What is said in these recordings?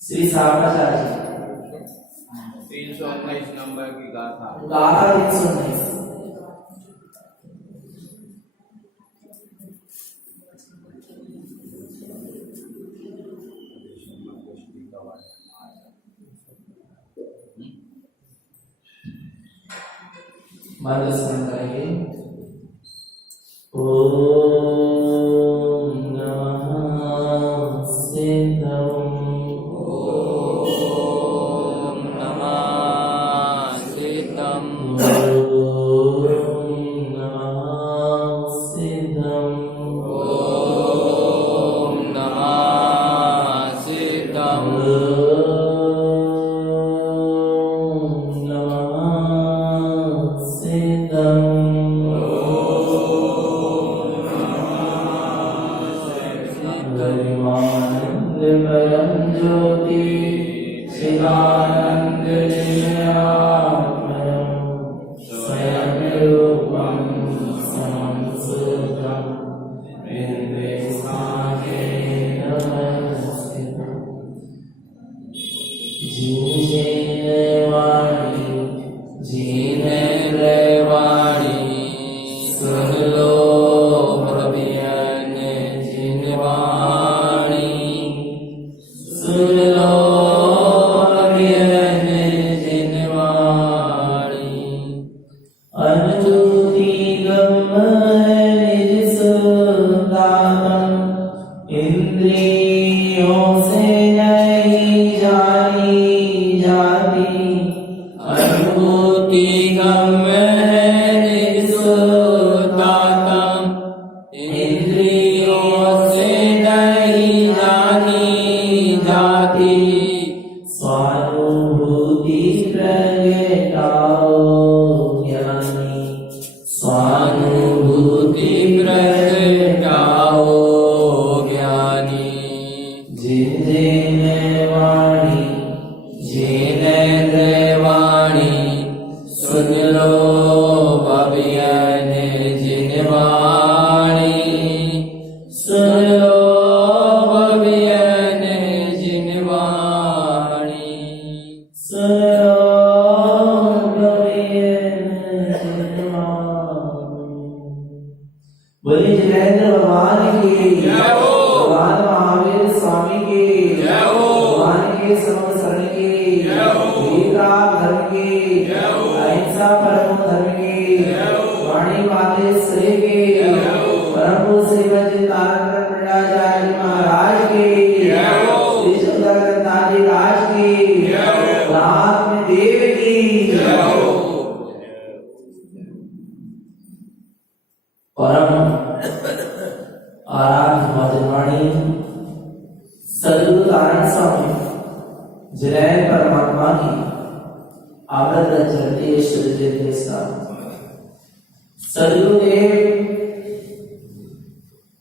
Shri सावकाचार्य 319 number की गाथा। गाथा 319। मंत्र स्मरण करेंगे। ओम नमः सिद्धम।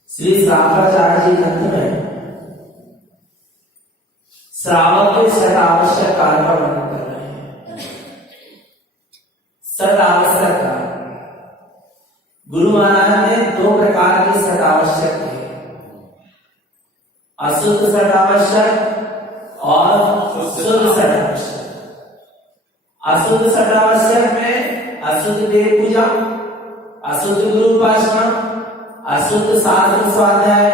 श्री शांकराचार्य जी ग्रंथ में श्रावक के सत आवश्यक कार्य का वर्णन कर रहे हैं। सत आवश्यक कार्य गुरु महाराज ने दो प्रकार के सत आवश्यक थे, अशुद्ध सत आवश्यक और शुद्ध सत आवश्यक। अशुद्ध सत आवश्यक में अशुद्ध देव पूजा, अशुद्ध गुरु उपासना, अशुद्ध शास्त्र स्वाध्याय,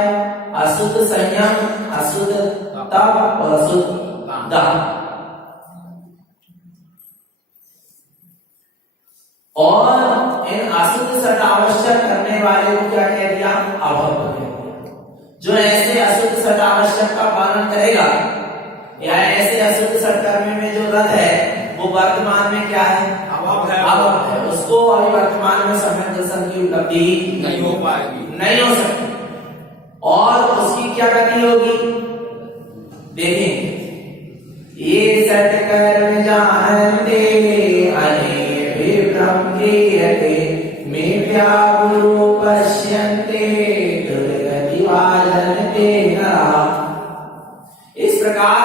अशुद्ध संयम, अशुद्ध तप और अशुद्ध दान। और इन अशुद्ध सट आवश्यक करने वाले को क्या कह दिया? अभक्त कह दिया। जो ऐसे अशुद्ध सट आवश्यक का पालन करेगा या ऐसे अशुद्ध सट कर्म में जो रत है वो वर्तमान में क्या है? अभक्त है। उसको अभी वर्तमान में सम्यक दर्शन की उपलब्धि नहीं हो पाएगी, नहीं हो सकती। और उसकी क्या गति होगी देखेंगे। ये सट कर्म जानते अनेक विभ्रम क्रियते मिथ्या गुरु पश्यन्ते दुर्गति वाजन्ते नरा। इस प्रकार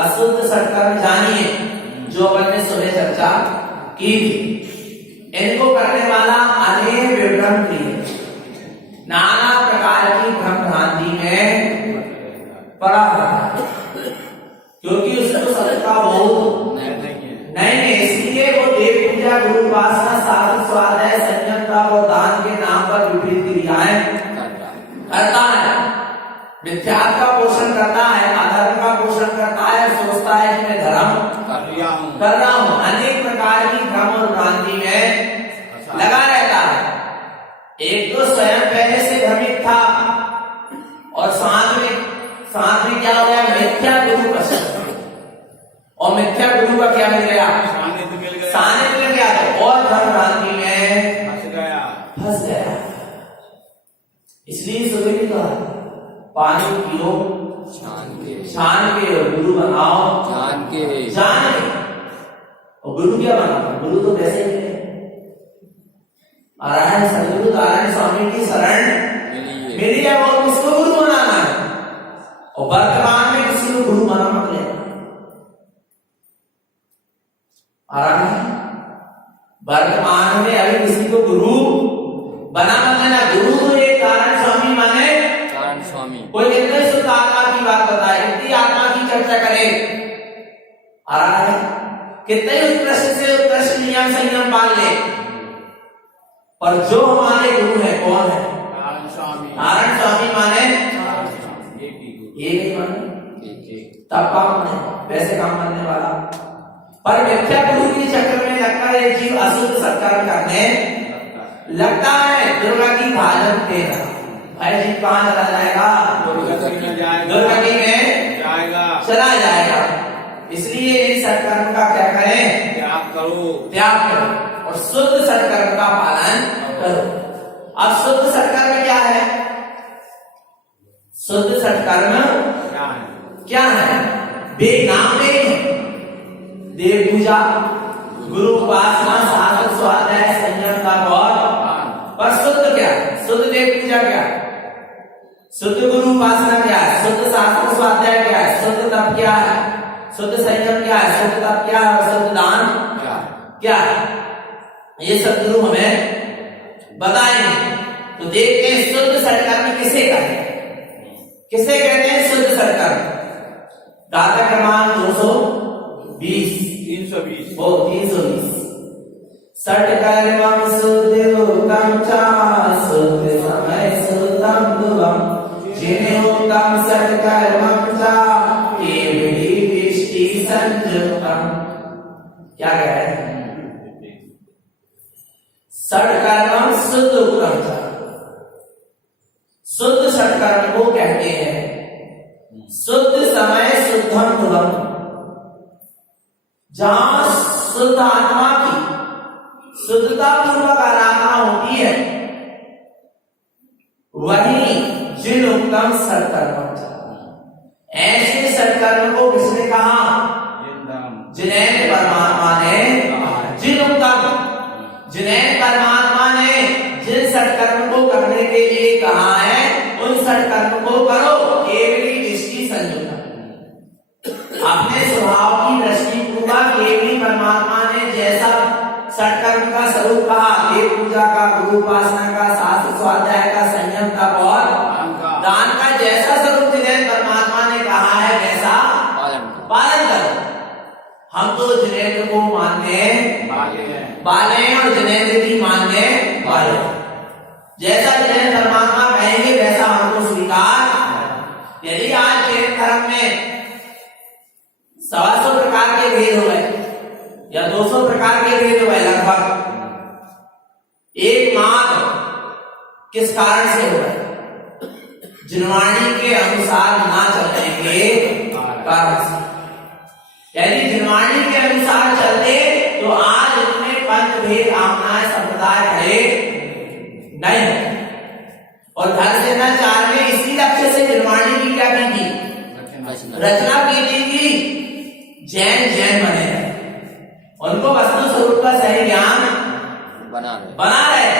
अशुद्ध सत्कर्म जानिए जो अपन ने सुबह चर्चा की थी। इनको करने वाला अनेक विभ्रम क्रिय, नाना प्रकार की भ्रम भ्रांति में पड़ा रहता है, क्योंकि उसको सत्ता बहुत नहीं है। इसलिए वो देव पूजा, गुरु उपासना, शास्त्र स्वाध्याय, संयम तप और दान के नाम पर विपरीत क्रियाएं करता है, मिथ्यात्व का पोषण करता है, अधर्म का पोषण करता है, सोचता है कि मैं धर्म कर रहा हूं। अनेक प्रकार की भ्रम और भ्रांति में लगा रहता है। एक तो स्वयं पहले से भ्रमित था और साथ में क्या हो गया? मिथ्या गुरु पसंद, और मिथ्या गुरु का क्या मिल गया? सानिध्य मिल गया, तो और भ्रम भ्रांति में फंस गया। इसलिए सुबह भी कहा पानी पियो छान के और गुरु बनाओ जान के। और गुरु क्या बनाता? गुरु तो वैसे ही है। नारायण सदगुरु नारायण स्वामी की शरण मिली है, वो किसको गुरु बनाना है। और वर्तमान में किसी को गुरु बना मत लेना। वर्तमान में अभी किसी को गुरु बना मत लेना। गुरु तो एक कारण स्वामी माने कारण स्वामी। कोई कितने शुद्ध आत्मा की बात बताए, कितनी आत्मा की चर्चा करे, कितने उत्कृष्ट से उत्कृष्ट नियम संयम पाल ले, पर जो हमारे गुरु है कौन है? कारण स्वामी। कारण स्वामी माने एक माने तब काम नहीं, वैसे काम करने वाला। पर मिथ्या गुरु के चक्कर में लगता है जीव अशुद्ध सत्कर्म करने लगता है। दुर्गा की भाजन देना भाई जी कहां चला जाएगा? दुर्गति में चला जाएगा। इसलिए इस सत्कर्म का क्या करें? त्याग करो और शुद्ध सत्कर्म का पालन करो। अब शुद्ध सत्कर्म क्या है? शुद्ध सत्कर्म क्या है? नाम देव पूजा, गुरु उपासना, शास्त्र स्वाध्याय, संयम तप और पर शुद्ध क्या है? शुद्ध देव पूजा क्या है? शुद्ध गुरु उपासना क्या है? शुद्ध शास्त्र स्वाध्याय क्या है? शुद्ध तप क्या है? शुद्ध संयम क्या है? शुद्ध तप क्या है? और शुद्ध दान क्या है? ये सब गुरु हमें बताएंगे। तो देखते हैं शुद्ध सत्कर्म किसे कहते हैं? किसे कहते हैं शुद्ध सत्कर्म? दाता क्रमांक 220 320 सत्कर्मं शुद्धोक्तं च शुद्ध समय शुद्धं ध्रुवं जिनोक्तं सत्कर्मं च केवली दृष्टि संयुक्तम्। क्या कह रहे हैं? सत्कर्मं शुद्धोक्तं च, शुद्ध सत्कर्म को कहते हैं शुद्ध समय शुद्धम ध्रुवम। जहां शुद्ध आत्मा की शुद्धता पूर्वक आराधना होती है, वही जिन उत्तम सत्कर्म, ऐसे सत्कर्म को किसने कहा? जिन्हें परमात्मा ने जिन्हें परमात्मा ने जिन सत्कर्म को करने के लिए कहा है, उन सत्कर्म को करो केवली दृष्टि संयुक्त। अपने स्वभाव की दृष्टि पूर्वक केवली परमात्मा ने जैसा सत्कर्म का स्वरूप कहा, देव पूजा का, गुरु उपासना का, शास्त्र स्वाध्याय का, संयम तप और दान का जैसा स्वरूप जिन्हें परमात्मा ने कहा है वैसा पालन करो। हम तो जिनेन्द्र को मानते हैं वाले हैं और जिनेंद्र की मानने वाले। जैसा जिनेंद्र परमात्मा कहेंगे वैसा हमको स्वीकार। यदि आज जैन धर्म में 125 प्रकार के भेद हो गए या 200 प्रकार के भेद हो गए लगभग, एकमात्र किस कारण से हो गए? जिनवाणी के अनुसार ना चलने के कारण से। यदि जिनवाणी के अनुसार चलते तो आज इतने पंथ भेद आमनाय संप्रदाय खड़े नहीं। और धर्म सेना 4 में इसी लक्ष्य से जिनवाणी की क्या की थी? रचना की थी कि जैन बने हैं, उनको वस्तु स्वरूप का सही ज्ञान बना रहे।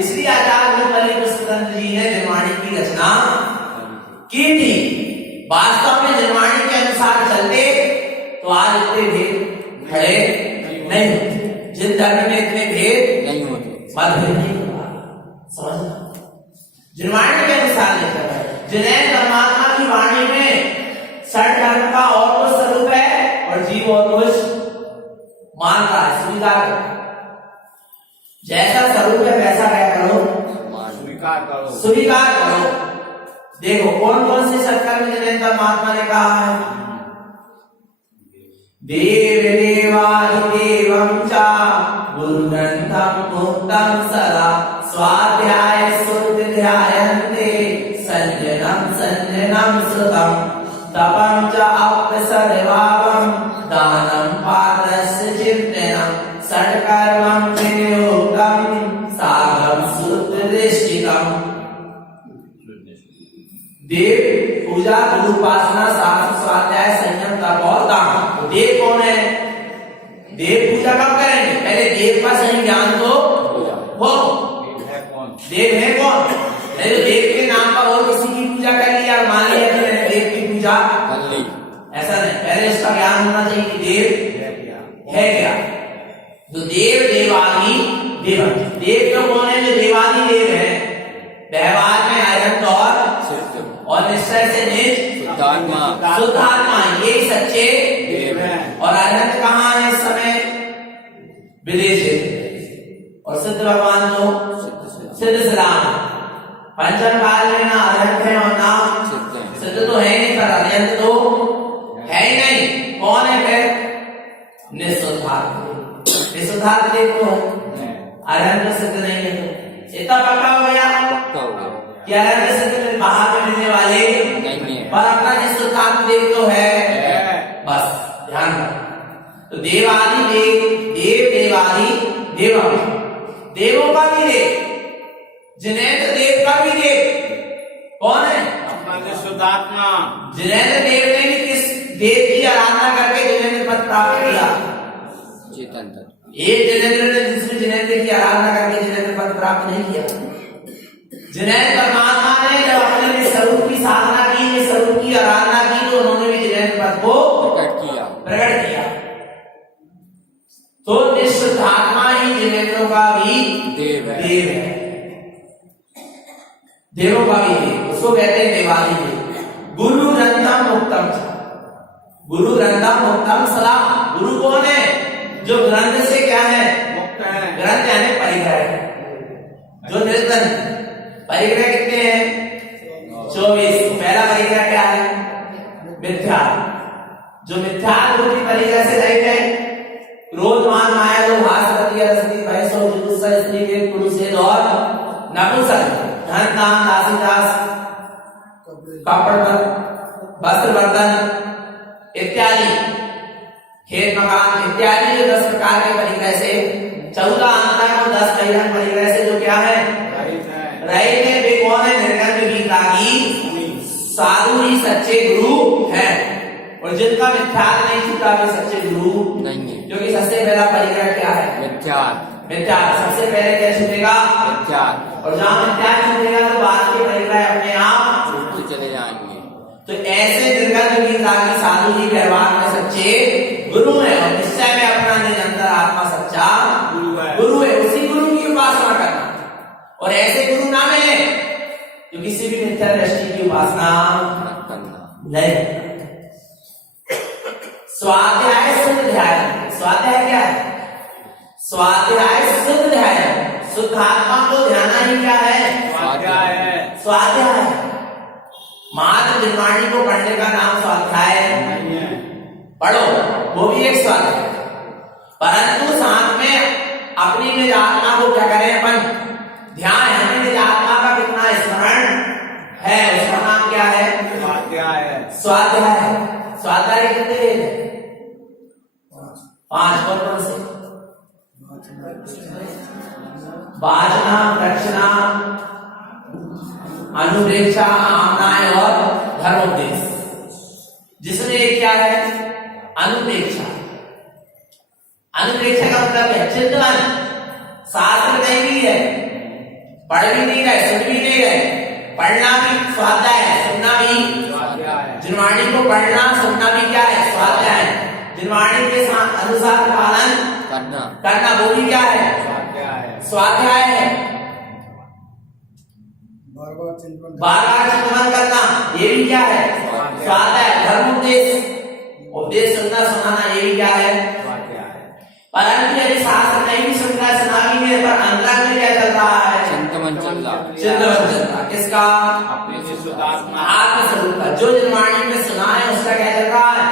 इसलिए आचार्य कृष्णचंद्र जी ने जिनवाणी की रचना की थी। वास्तव में जिनवाणी के अनुसार चलते तो आज इतने भेद खड़े नहीं होते। जिन धर्म में इतने भेद नहीं होते, मतभेद नहीं होता। समझना, जिनवाणी के अनुसार नहीं चल रहा है। जिन्हें परमात्मा की वाणी में षट धर्म का और कुछ स्वरूप है और जीव और कुछ मानता है, स्वीकार करता है। जैसा स्वरूप है वैसा क्या करो? स्वीकार करो। देखो कौन कौन से सत्कर्म जिनेंद्र परमात्मा ने कहा है? देव देवादिदेवं च गुरु ग्रंथं मुक्तं सदा स्वाध्याय सुरति ध्यायन्ते संजनं श्रुतं तपं च अप्यसर्वावं दानं पात्रस्य चिन्तनं षट्कर्मं विनियोगं साधं सुदृष्टिकम्। देव पूजा, गुरु उपासना, शास्त्र, स्वाध्याय, संयम, तप और दान। देव कौन है? देव पूजा कब करेंगे? पहले देव का सही ज्ञान तो हो। देव है कौन? नहीं तो देव के नाम पर और किसी की पूजा कर ली और मान लिया कि मैंने देव की पूजा कर ली, ऐसा नहीं। पहले इसका ज्ञान होना चाहिए कि देव है क्या। तो देव देवादि देव, देव क्यों कौन है? जो देवादि देव है, व्यवहार में अनंत और निश्चय से निज शुद्धात्मा, ये सच्चे देव हैं। और अनंत कहाँ है इस समय? विदेश है। और सिद्ध भगवान तो सिद्ध सिद्धांत। पंचम काल में ना अनंत है और ना सिद्ध तो है नहीं, पर अनंत तो है ही नहीं। कौन है फिर? निःशुद्धात्मा। निःशुद्धात्मा देव तो है, अनंत सिद्ध नहीं है। इतना पक्का हो गया कि अनंत सिद्ध में बाहर में मिलने वाले नहीं है, पर अपना निःशुद्धात्मा देव तो है। बस ध्यान रखो। तो देवादि देव, देव देवादि देव, देवों का भी देव, जिनेंद्र देव का भी देव कौन है? अपना निःशुद्धात्मा। जिनेंद्र देव ने भी किस देव की आराधना करके जिनेंद्र पद प्राप्त किया? चेतन तत्व। ये जिनेंद्र ने दूसरे जिनेंद्र की आराधना करके जिनेंद्र पद प्राप्त नहीं किया। जिनेंद्र परमात्मा ने जब अपने स्वरूप की साधना की, स्वरूप की आराधना की, तो उन्होंने भी जिनेंद्र पद को प्रकट किया। तो निःशुद्धात्मा ही जिनेंद्रों का भी देव है। देवों का भी देव, उसको कहते हैं देवादि देव। गुरु ग्रंथम मुक्तम, गुरु ग्रंथम मुक्तम सदा। गुरु कौन है? जो ग्रंथ से क्या है? मुक्त है। ग्रंथ यानी परिग्रह, जो निर्ग्रंथ। परिग्रह कितने हैं? 24। पहला परिग्रह क्या है? मिथ्या। जो मिथ्या रूपी परिग्रह से रहित है, क्रोध मान माया लोभ आसक्ति रसती भय शोक जुगुप्सा स्त्री के पुरुष और नपुंसक, धन दान दासी दास, कपड़ वस्त्र बर्तन इत्यादि, खेत मकान इत्यादि, जो 10 प्रकार के परिग्रह से 14 अंतर और 10 बहिरंग परिग्रह से जो क्या है? रहित है। वे कौन है? निर्गंध विरागी साधु ही सच्चे गुरु हैं। और जिनका मिथ्यात्व नहीं छूटा वे सच्चे गुरु नहीं है। क्योंकि सबसे पहला परिग्रह क्या है? मिथ्यात्व। सबसे पहले क्या छूटेगा? मिथ्यात्व। और जहाँ मिथ्यात्व छूटेगा तो बाद के परिग्रह अपने आप छूटते चले जाएंगे। तो ऐसे निर्गंध विरागी साधु ही व्यवहार में सच्चे गुरु है और निश्चय में अपना निरंतर आत्मा सच्चा गुरु है। उसी गुरु की उपासना करना। और ऐसे गुरु ना मिले जो किसी भी मिथ्या दृष्टि की उपासना नहीं। स्वाध्याय सुध ध्यान। स्वाध्याय क्या है? स्वाध्याय शुद्ध ध्याय, शुद्ध आत्मा को ध्याना ही क्या है? स्वाध्याय है। स्वाध्याय। मात्र निर्वाणी को पढ़ने का नाम स्वाध्याय नहीं है। पढ़ो, वो भी एक स्वाध्याय, परंतु साथ में अपनी निज आत्मा को क्या करें अपन? ध्यान। हमें निज आत्मा का कितना स्मरण है, उसका नाम क्या है? स्वाध्याय है। स्वाध्याय। स्वाध्याय कितने वेद है? 5। कौन से? वाचना, रक्षणा, अनुप्रेक्षा, आमनाय और धर्मोपदेश। जिसने क्या है? अनुप्रेक्षा। अनुप्रेक्षा का मतलब है चिंतन। शास्त्र नहीं भी है, पढ़ भी नहीं रहे, सुन भी नहीं रहे, पढ़ना भी स्वाध्याय है, सुनना भी स्वाध्याय है। जिनवाणी को पढ़ना सुनना भी क्या है? स्वाध्याय है। जिनवाणी के साथ अनुसार पालन करना वो भी क्या है? स्वाध्याय है। बार बार चिंतन करना ये भी क्या है? स्वाध्याय। धर्मोपदेश, उपदेश सुनना सुनाना ये भी क्या है? परंतु यदि शास्त्र नहीं भी सुन रहा, सुना भी नहीं, पर अंदर में क्या चल रहा है? चिंतन चल रहा। चिंतन चल रहा। किसका? आत्मस्वरूप का। जो जिनवाणी में सुना है उसका क्या चल रहा है?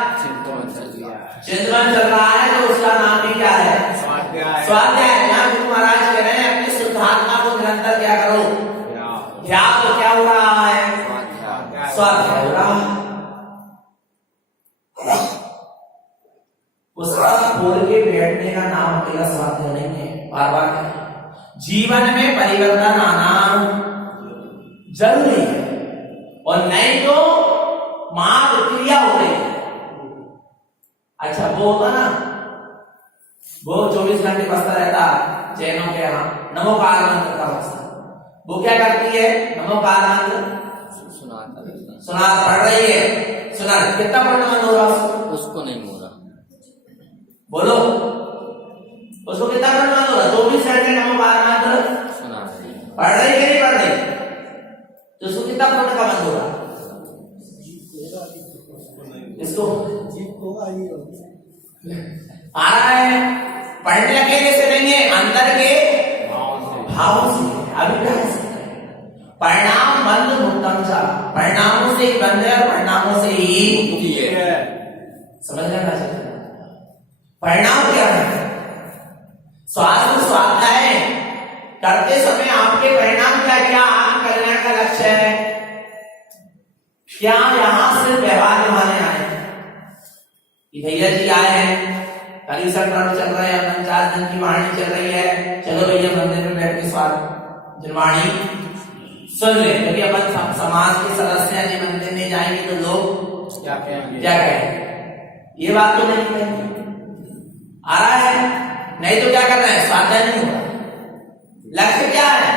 चिंतन चल रहा है, तो उसका नाम भी क्या है? स्वाध्याय। यहाँ गुरु महाराज कह रहे हैं अपनी शुद्ध आत्मा को निरंतर क्या करो? ध्यान। तो क्या हो रहा है? स्वाध्याय हो रहा है। पुस्तक खोल के बैठने का नाम अकेला स्वाध्याय नहीं है। बार बार जीवन में परिवर्तन आना जरूरी है, और नहीं तो मात्र क्रिया हो रही है। अच्छा, वो होता ना, वो 24 घंटे बसता रहता जैनों के यहाँ, नमोकार मंत्र का बसता। वो क्या करती है? नमोकार मंत्र सुना पढ़ रही है, सुना। कितना पढ़ना मन हो रहा उसको नहीं हो रहा। बोलो, उसको कितना पढ़ना मन हो रहा? 24 घंटे नमोकार मंत्र सुना पढ़ रही है, नहीं पढ़ रही? तो उसको कितना पढ़ने का मन हो रहा? इसको आ रहा है। पढ़ने अकेले से नहीं है, अंदर के भाव से, अभिप्राय से। परिणाम बंध मुक्तम चा, परिणामों से ही बंध है और परिणामों से ही मुक्ति है। समझ लेना चाहिए। परिणाम क्या है? स्वास्थ्य स्वाध्याय करते समय आपके परिणाम क्या क्या? आत्म कल्याण का लक्ष्य है क्या? यहां सिर्फ व्यवहार निभाने आए हैं? भैया जी आए हैं, कल सत्र चल रहा है, 49 दिन की वाणी चल रही है, चलो भैया मंदिर में बैठ के स्वाद वाणी सुन ले। क्योंकि अपन समाज के सदस्य हैं, जी मंदिर में जाएंगे तो लोग क्या कहेंगे? ये बात तो नहीं कहेंगे। आ रहा है, नहीं तो क्या कर रहे हैं? स्वाध्याय नहीं हो रहा। लक्ष्य क्या है?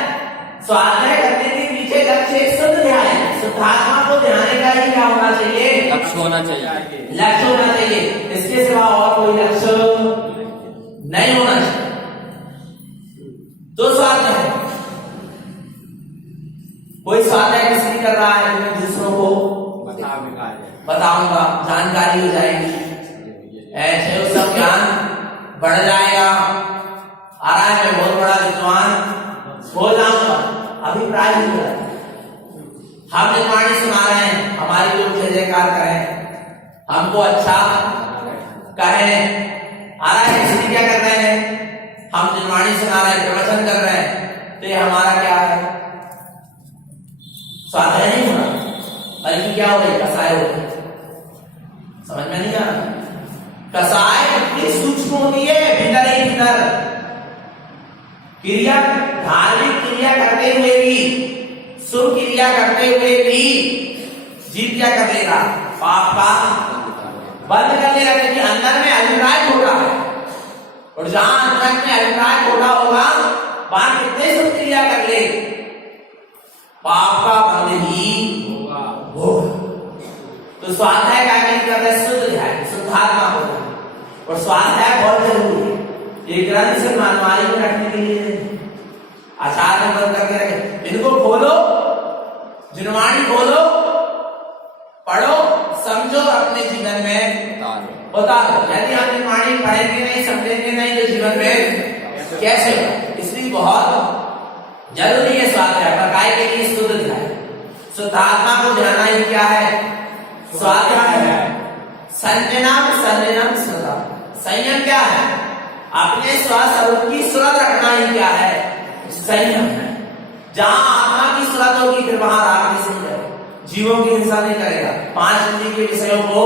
स्वाध्याय करने के पीछे लक्ष्य एक शुद्ध ध्यान है। शुद्धात्मा को ध्यान का ही क्या होना चाहिए? लक्ष्य होना चाहिए। लक्ष्य होना चाहिए, इसके सिवा और कोई लक्ष्य नहीं होना चाहिए। तो स्वाध्याय, कोई स्वाध्याय किसकी कर रहा है? मैं दूसरों को बताऊंगा, जानकारी हो जाएगी, ऐसे वो सब ज्ञान बढ़ जाएगा। आ रहा है मैं बहुत बड़ा विद्वान हो जाऊंगा, अभिप्राय ही है। हम निर्माणी सुना रहे हैं, हमारी लोग जय जयकार करें, हमको अच्छा कहें। आ रहा है इसलिए क्या कर रहे हैं? हम निर्माणी सुना रहे हैं, प्रवचन कर रहे हैं, तो ये हमारा क्या है? स्वाध्याय नहीं होना, बल्कि क्या हो रही? कसाय हो रही। समझ में नहीं आ रहा? कसाय कितनी सूक्ष्म होती है, भीतर ही भीतर क्रिया, धार्मिक क्रिया करते हुए भी, शुभ क्रिया करते हुए भी जीव क्या कर लेगा? पाप का बंद कर लेगा। क्योंकि अंदर में अभिप्राय खोटा है, और जहां अंदर में अभिप्राय खोटा होगा वहां कितने शुभ क्रिया कर ले, पाप का बंद ही होगा। तो स्वाध्याय का नहीं कर रहे? शुद्ध ध्यान, शुद्धात्मा होगा। और स्वाध्याय बहुत जरूरी है। ये ग्रंथ सिर्फ मानवाणी में रखने के लिए नहीं, आचार्य ने बंद करके रखे। इनको खोलो, जिनवाणी खोलो, पढ़ो, समझो, अपने जीवन में उतारो। यदि हम जिनवाणी पढ़ेंगे नहीं, समझेंगे नहीं, तो जीवन में कैसे होगा? इसलिए बहुत जरूरी है स्वाध्याय पर काय के लिए शुद्ध ध्यान। शुद्धात्मा को ध्यान ही क्या है? स्वाध्याय है। संयम संयम श्रद्धा। संयम क्या है? अपने स्वस्वरूप की सुरत रखना ही क्या है? संयम है। जहां आत्मा की सुरत होगी फिर वहां राग नहीं रहेगा, जीवों की हिंसा नहीं करेगा, पांच इंद्रिय के विषयों को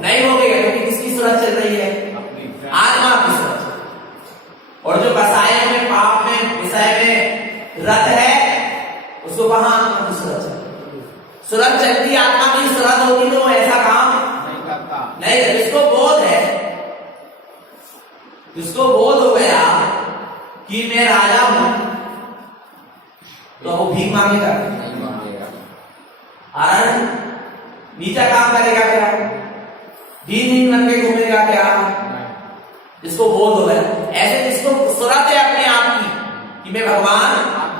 नहीं भोगेगा, क्योंकि किसकी सुरत चल रही है? आत्मा की सुरत। और जो कसायों में, पाप में, विषय में रत है उसको वहां आत्मा की सुरत चल रही है। सुरत चलती आत्मा की सुरत होगी तो वो ऐसा काम नहीं करता। नहीं करता। जिसको बोध है, जिसको बोध हो गया कि मैं राजा हूं तो वो भीख मांगेगा नहीं मांगेगा। कारण नीचा काम करेगा क्या? दीन बन के घूमेगा क्या? जिसको बोध हो गया। ऐसे जिसको सुरत है अपने आप की कि मैं भगवान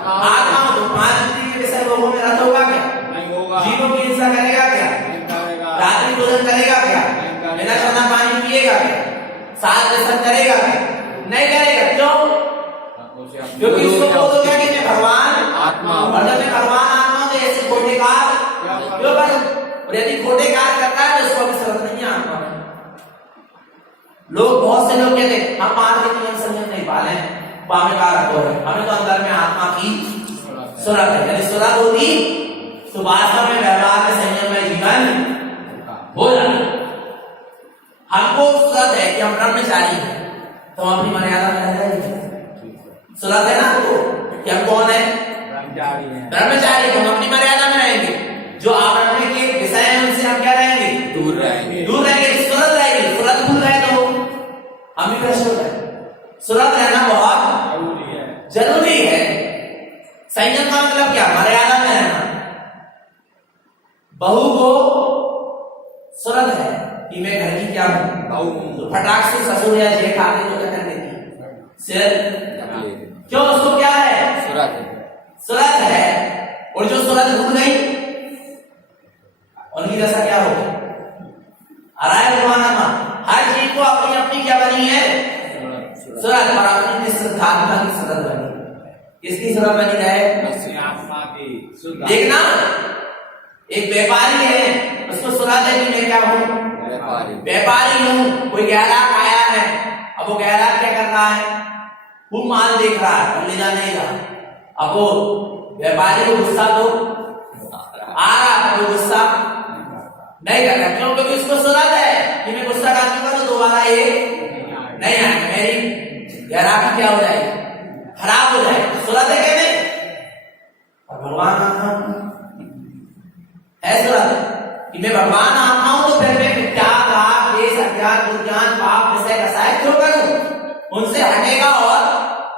आत्मा हूं, तो पांच इंद्रिय के विषय लोगों में रत होगा क्या? नहीं होगा। जीवों की हिंसा करेगा क्या? नहीं करेगा। रात्रि भोजन करेगा क्या? नहीं करेगा। बिना खाना पानी पिएगा क्या? साथ व्यसन करेगा क्या? नहीं करेगा। क्यों? क्योंकि इसको बोध हो गया कि मैं भगवान आत्मा हूं। और जब मैं भगवान आत्मा हूं तो ऐसे खोटे कार्य क्यों करूं? और यदि खोटे कार्य करता है तो उसको अभी समझ नहीं है आत्मा में। लोग, बहुत से लोग कहते हैं हम मार के नियम संयम नहीं पाले, हमें कहा रखो है, हमें तो अंदर में आत्मा की सुरत है। यदि सुरत होती तो वास्तव में व्यवहार में संयम में जीवन हो जाता। हमको सुरत है कि हम ब्रह्मचारी हैं तो हम अपनी मर्यादा में रह जाएंगे। सुरत है ना हमको कि हम कौन है? ब्रह्मचारी है। ब्रह्मचारी। हम अपनी मर्यादा में रहेंगे। जो आवरण के विषय है उनसे हम क्या रहेंगे? दूर रहेंगे। दूर रहेंगे। सुरत रहेगी। सुरत भूल रहे तो हम भी भ्रष्ट हो गए। सुरत रहना बहुत जरूरी है। जरूरी है। संयम का मतलब क्या? मर्यादा में रहना। बहू को सुरत है कि मैं घर की क्या हूं, तो फटाक से ससुर या जेठ आके तो क्या कर देती है? सिर। क्यों? उसको क्या है? सुरत है। सुरत है। और जो सुरत भूल गई उनकी दशा क्या होगी? अराय भगवान हर चीज को अपनी अपनी क्या बनी है? सुरत। और अपनी श्रद्धात्मा की सुरत बनी। किसकी सुरत बनी रहे? आत्मा की शुद्ध। देखना, एक व्यापारी है, उसको सुरत है कि मैं क्या हूं? व्यापारी हूं। कोई गहराक आया है, अब वो गहराक क्या कर रहा है? वो माल देख रहा है और ले जा नहीं रहा। अब वो व्यापारी को गुस्सा तो आ रहा है, वो गुस्सा नहीं कर रहा। क्यों? क्योंकि उसको सुरत है कि मैं गुस्सा कर दूंगा तो दोबारा ये नहीं आएगा, मेरी गहराकी क्या हो जाएगी? खराब हो जाएगी। सुरत है क्या? नहीं। और भगवान आत्मा है सुरत कि मैं भगवान आत्मा हूं तो फिर मैं त्याग, राग, द्वेष, अज्ञान, विज्ञान, पाप, विषय, कसाय क्यों करूं? उनसे हटेगा और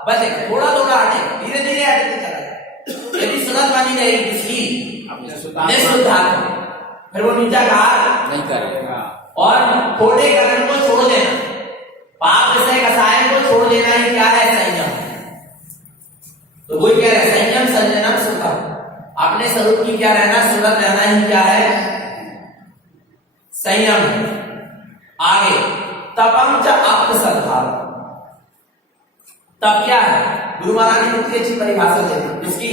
बचेगा। थोड़ा थोड़ा हटेगा, धीरे धीरे हटते चला जाएगा। यदि सुरत बनी रहेगी किसकी? निःशुद्धात्मा, फिर वो नीचा कार्य नहीं करेगा। और खोटे कर्म को छोड़ देना, पाप विषय कसाय को छोड़ देना ही क्या है? संयम। तो वही कह रहे हैं संयम संयम श्रद्धा। अपने स्वरूप की क्या रहना? सुरत रहना ही क्या है? संयम। आगे तपम च अपसद्भाव। तप क्या है? गुरु महाराज ने कितनी अच्छी परिभाषा दी इसकी।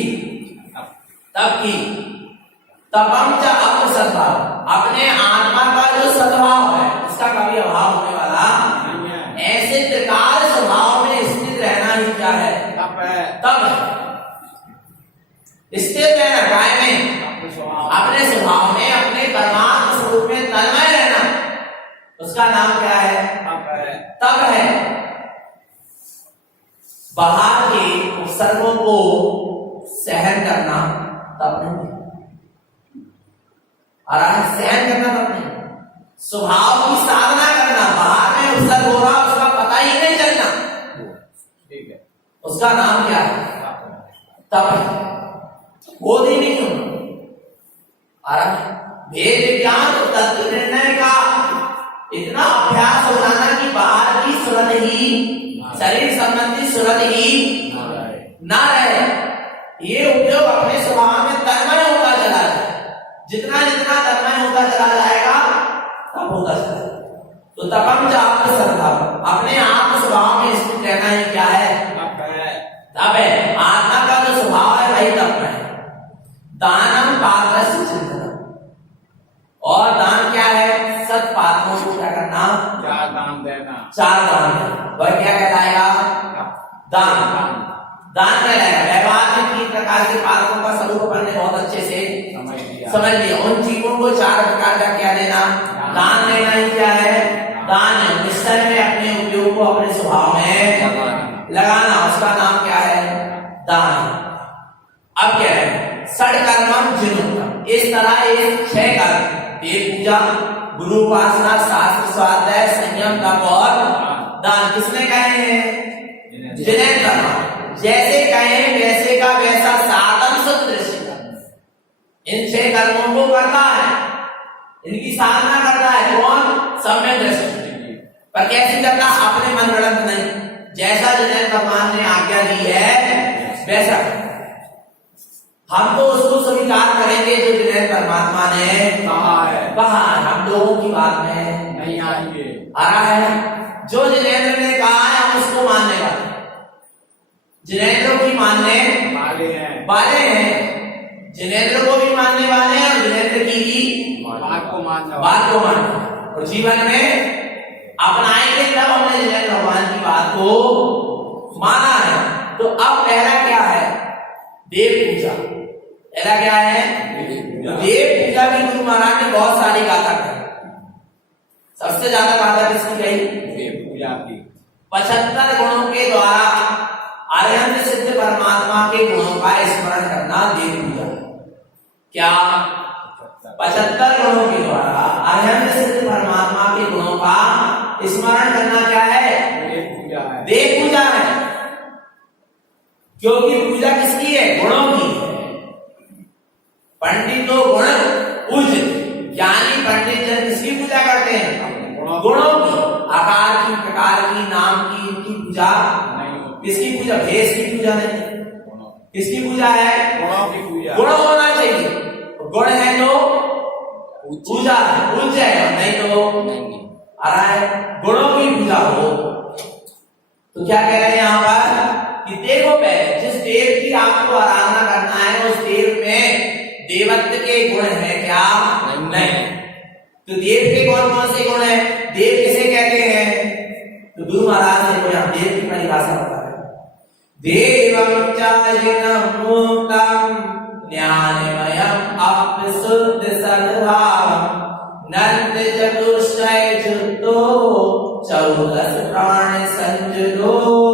तप की तपम च अपसद्भाव। अपने आत्मा का जो सद्भाव है उसका कभी अभाव होने वाला नहीं है। ऐसे त्रिकाल स्वभाव में स्थित रहना ही क्या है? तप है। तप है। स्थिर रहना, कायम में, अपने स्वभाव में, अपने परमात्मा स्वरूप में तन्मय रहना, उसका नाम क्या है? तप है। बाहर के उपसर्गों को सहन करना तप नहीं। और सहन करना तप नहीं। स्वभाव की साधना करना, बाहर में उपसर्ग हो रहा उसका पता ही नहीं चलना, ठीक है, उसका नाम क्या है? तप है। बोध ही नहीं होना। और भेद विज्ञान और तत्व निर्णय का इतना अभ्यास हो जाना कि बाहर की सुरत ही, शरीर संबंधी सुरत ही ना रहे। ये उपयोग अपने स्वभाव में तन्मय होता चला जाए। जितना जितना तन्मय होता चला जाएगा तब होता चला जाएगा। तो तपम च अपसद्भाव, अपने आत्म स्वभाव में स्थित रहना ही क्या है? अब है आत्मा का जो स्वभाव है वही तप है। दानम पात्रस्य चिंतनम, और दान क्या है? सत पात्रों को क्या करना? 4 दान देना। 4 दान देना। वह क्या कहलाएगा? दान। दान कहलाएगा। व्यवहार में 3 प्रकार के पात्रों का स्वरूप अपन ने बहुत अच्छे से समझ लिया। उन चीजों को 4 प्रकार का क्या देना? दान देना ही क्या है? दान है। निश्चय में अपने उपयोग को अपने स्वभाव में लगाना, उसका नाम क्या है? दान। अब क्या है? षड्कर्मम जिनोत्तम, इस तरह ये 6 कर्म, देव पूजा, गुरु उपासना, शास्त्र स्वाध्याय, संयम, तप और दान, किसने कहे हैं? जिन्हें कर्म, जैसे कहे वैसे का वैसा साधन सदृश्य, इन 6 कर्मों को करता है, इनकी साधना करता है। कौन? सम्यक दृष्टि। पर कैसे करता? अपने मन गढ़ंत नहीं, जैसा जिन्हें भगवान ने आज्ञा दी है वैसा। हम तो उसको स्वीकार करेंगे जो जिन्हें परमात्मा ने कहा है, हम लोगों की बात में नहीं आएंगे। आ रहा है। जो जिनेंद्र ने कहा है हम उसको मानने वाले, जिनेंद्र को भी मानने वाले हैं, जिनेंद्र को भी मानने वाले हैं और जिनेंद्र की भी बात को मानना, और जीवन में अपनाएंगे तब हमने जिनेंद्र भगवान की बात को माना है। तो अब पहला क्या है? देव पूजा। पहला क्या है? देव पूजा भी गुरु महाराज ने बहुत सारी गाथा कही। सबसे ज्यादा गाथा किसकी कही? देव पूजा की। 75 गुणों के द्वारा अरिहंत सिद्ध परमात्मा के गुणों का स्मरण करना देव पूजा। क्या? 75 गुणों के द्वारा अरिहंत सिद्ध परमात्मा के गुणों का स्मरण करना क्या है? देव पूजा है। देव पूजा है। क्योंकि पूजा किसकी है? गुणों की। पंडितों गुण पूज्य, ज्ञानी पंडित जन किसकी पूजा करते हैं? गुणों की। आकार की, प्रकार की, नाम की, इनकी पूजा नहीं। किसकी पूजा? भेष की पूजा नहीं। किसकी पूजा है? गुणों की पूजा। गुण होना चाहिए। गुण है तो पूजा है, पूज्य है, नहीं तो आ रहा है गुणों की पूजा हो। तो क्या कह रहे हैं यहाँ पर कि देखो पहले जिस देव की आपको आराधना करना है उस देव में देवत्व के गुण है क्या? नहीं। तो देव के कौन कौन से गुण है? देव किसे कहते हैं? तो गुरु महाराज ने कोई देव की परिभाषा बता रहे हैं। देवम चाजिनम मुक्तम ज्ञानमयम अपशुद्ध सद्भावम नंद चतुष्टय चुतो 14 प्राण संजोई।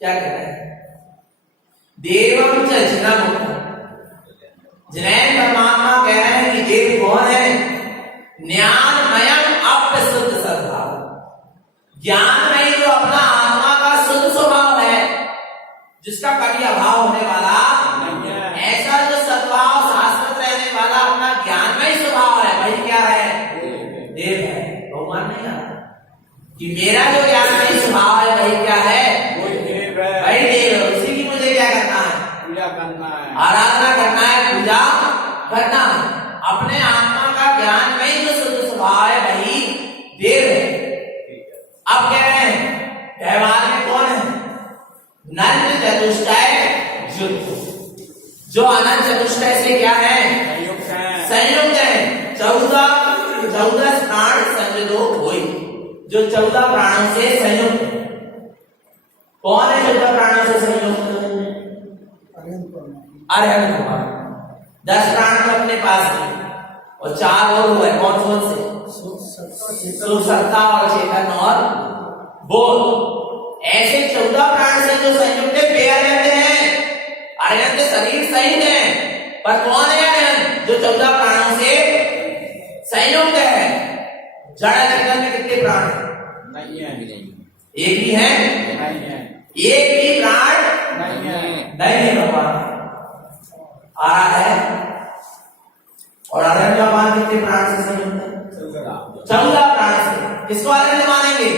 क्या कह रहे हैं? देवम च जिनम, जिनेंद्र परमात्मा कह रहे हैं कि देव कौन है? ज्ञानमयम अपशुद्ध सद्भाव, ज्ञानमय जो अपना आत्मा का शुद्ध स्वभाव है, जिसका कभी अभाव होने वाला नहीं है। ऐसा जो सद्भाव शाश्वत रहने वाला अपना ज्ञानमय स्वभाव है वही क्या है? देव है। भगवान नहीं आता कि मेरा जो ज्ञानमय स्वभाव है वही क्या है? वही देव है। वही देव है। उसी की मुझे क्या करना है? पूजा करना है, आराधना करना है, पूजा करना है। अपने आत्मा का ज्ञानमय जो शुद्ध स्वभाव है वही देव है। अब कह रहे हैं व्यवहार में कौन है? नंद चतुष्टय युक्त, जो अनंत चतुष्टय से क्या है? संयुक्त है। 14 प्राण संजो होई, जो 14 प्राणों से संयुक्त। कौन है 14 प्राणों से संयुक्त? अरिहंत भगवान। 10 प्राण तो अपने पास है और 4 और हुए। कौन कौन से? सुख, सत्ता और चेतन और बोध। ऐसे 14 प्राण से जो संयुक्त है वे अरिहंत हैं। अरिहंत शरीर सहित है, पर कौन है अरिहंत? जो 14 प्राणों से संयुक्त है। जड़ चेतन में कितने प्राण? नहीं है। एक ही है? नहीं है। एक भी प्राण नहीं है भगवान। आ रहा है। और अरिहंत भगवान कितने प्राण से संयुक्त है? 14 प्राण से। किसको अरिहंत मानेंगे?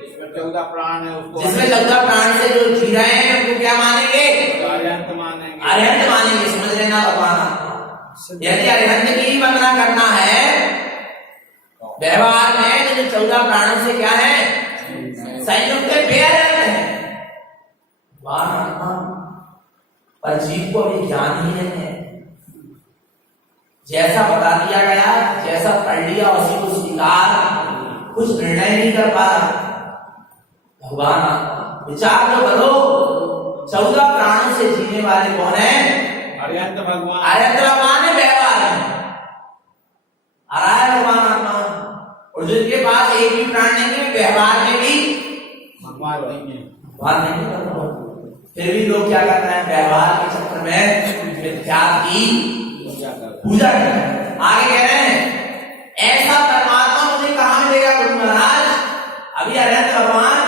जिसमें 14 प्राण है उसको, जिसमें 14 प्राण से जो जी रहे हैं उनको क्या मानेंगे? अरिहंत मानेंगे। अरिहंत मानेंगे। समझ लेना भगवान। यदि अरिहंत की वंदना करना है व्यवहार में तो जो 14 प्राणों से क्या है? संयुक्त है, वे अरिहंत है। भगवान आत्मा, पर जीव को भी ज्ञान ही नहीं है। जैसा बता दिया गया, जैसा पढ़ लिया उसी को स्वीकार, कुछ निर्णय नहीं कर पा रहा। भगवान आत्मा विचार तो करो, 14 प्राणों से जीने वाले कौन है? अरिहंत भगवान। अरिहंत भगवान है, व्यवहार है, आ रहा है भगवान आत्मा। और जिनके पास एक भी प्राण नहीं है, व्यवहार में भी भगवान नहीं है। भगवान नहीं है, फिर भी लोग क्या करते हैं? व्यवहार के चक्कर में मिथ्या की पूजा करते हैं। आगे कह रहे हैं ऐसा परमात्मा मुझे कहां मिलेगा गुरु महाराज? अभी अरिहंत भगवान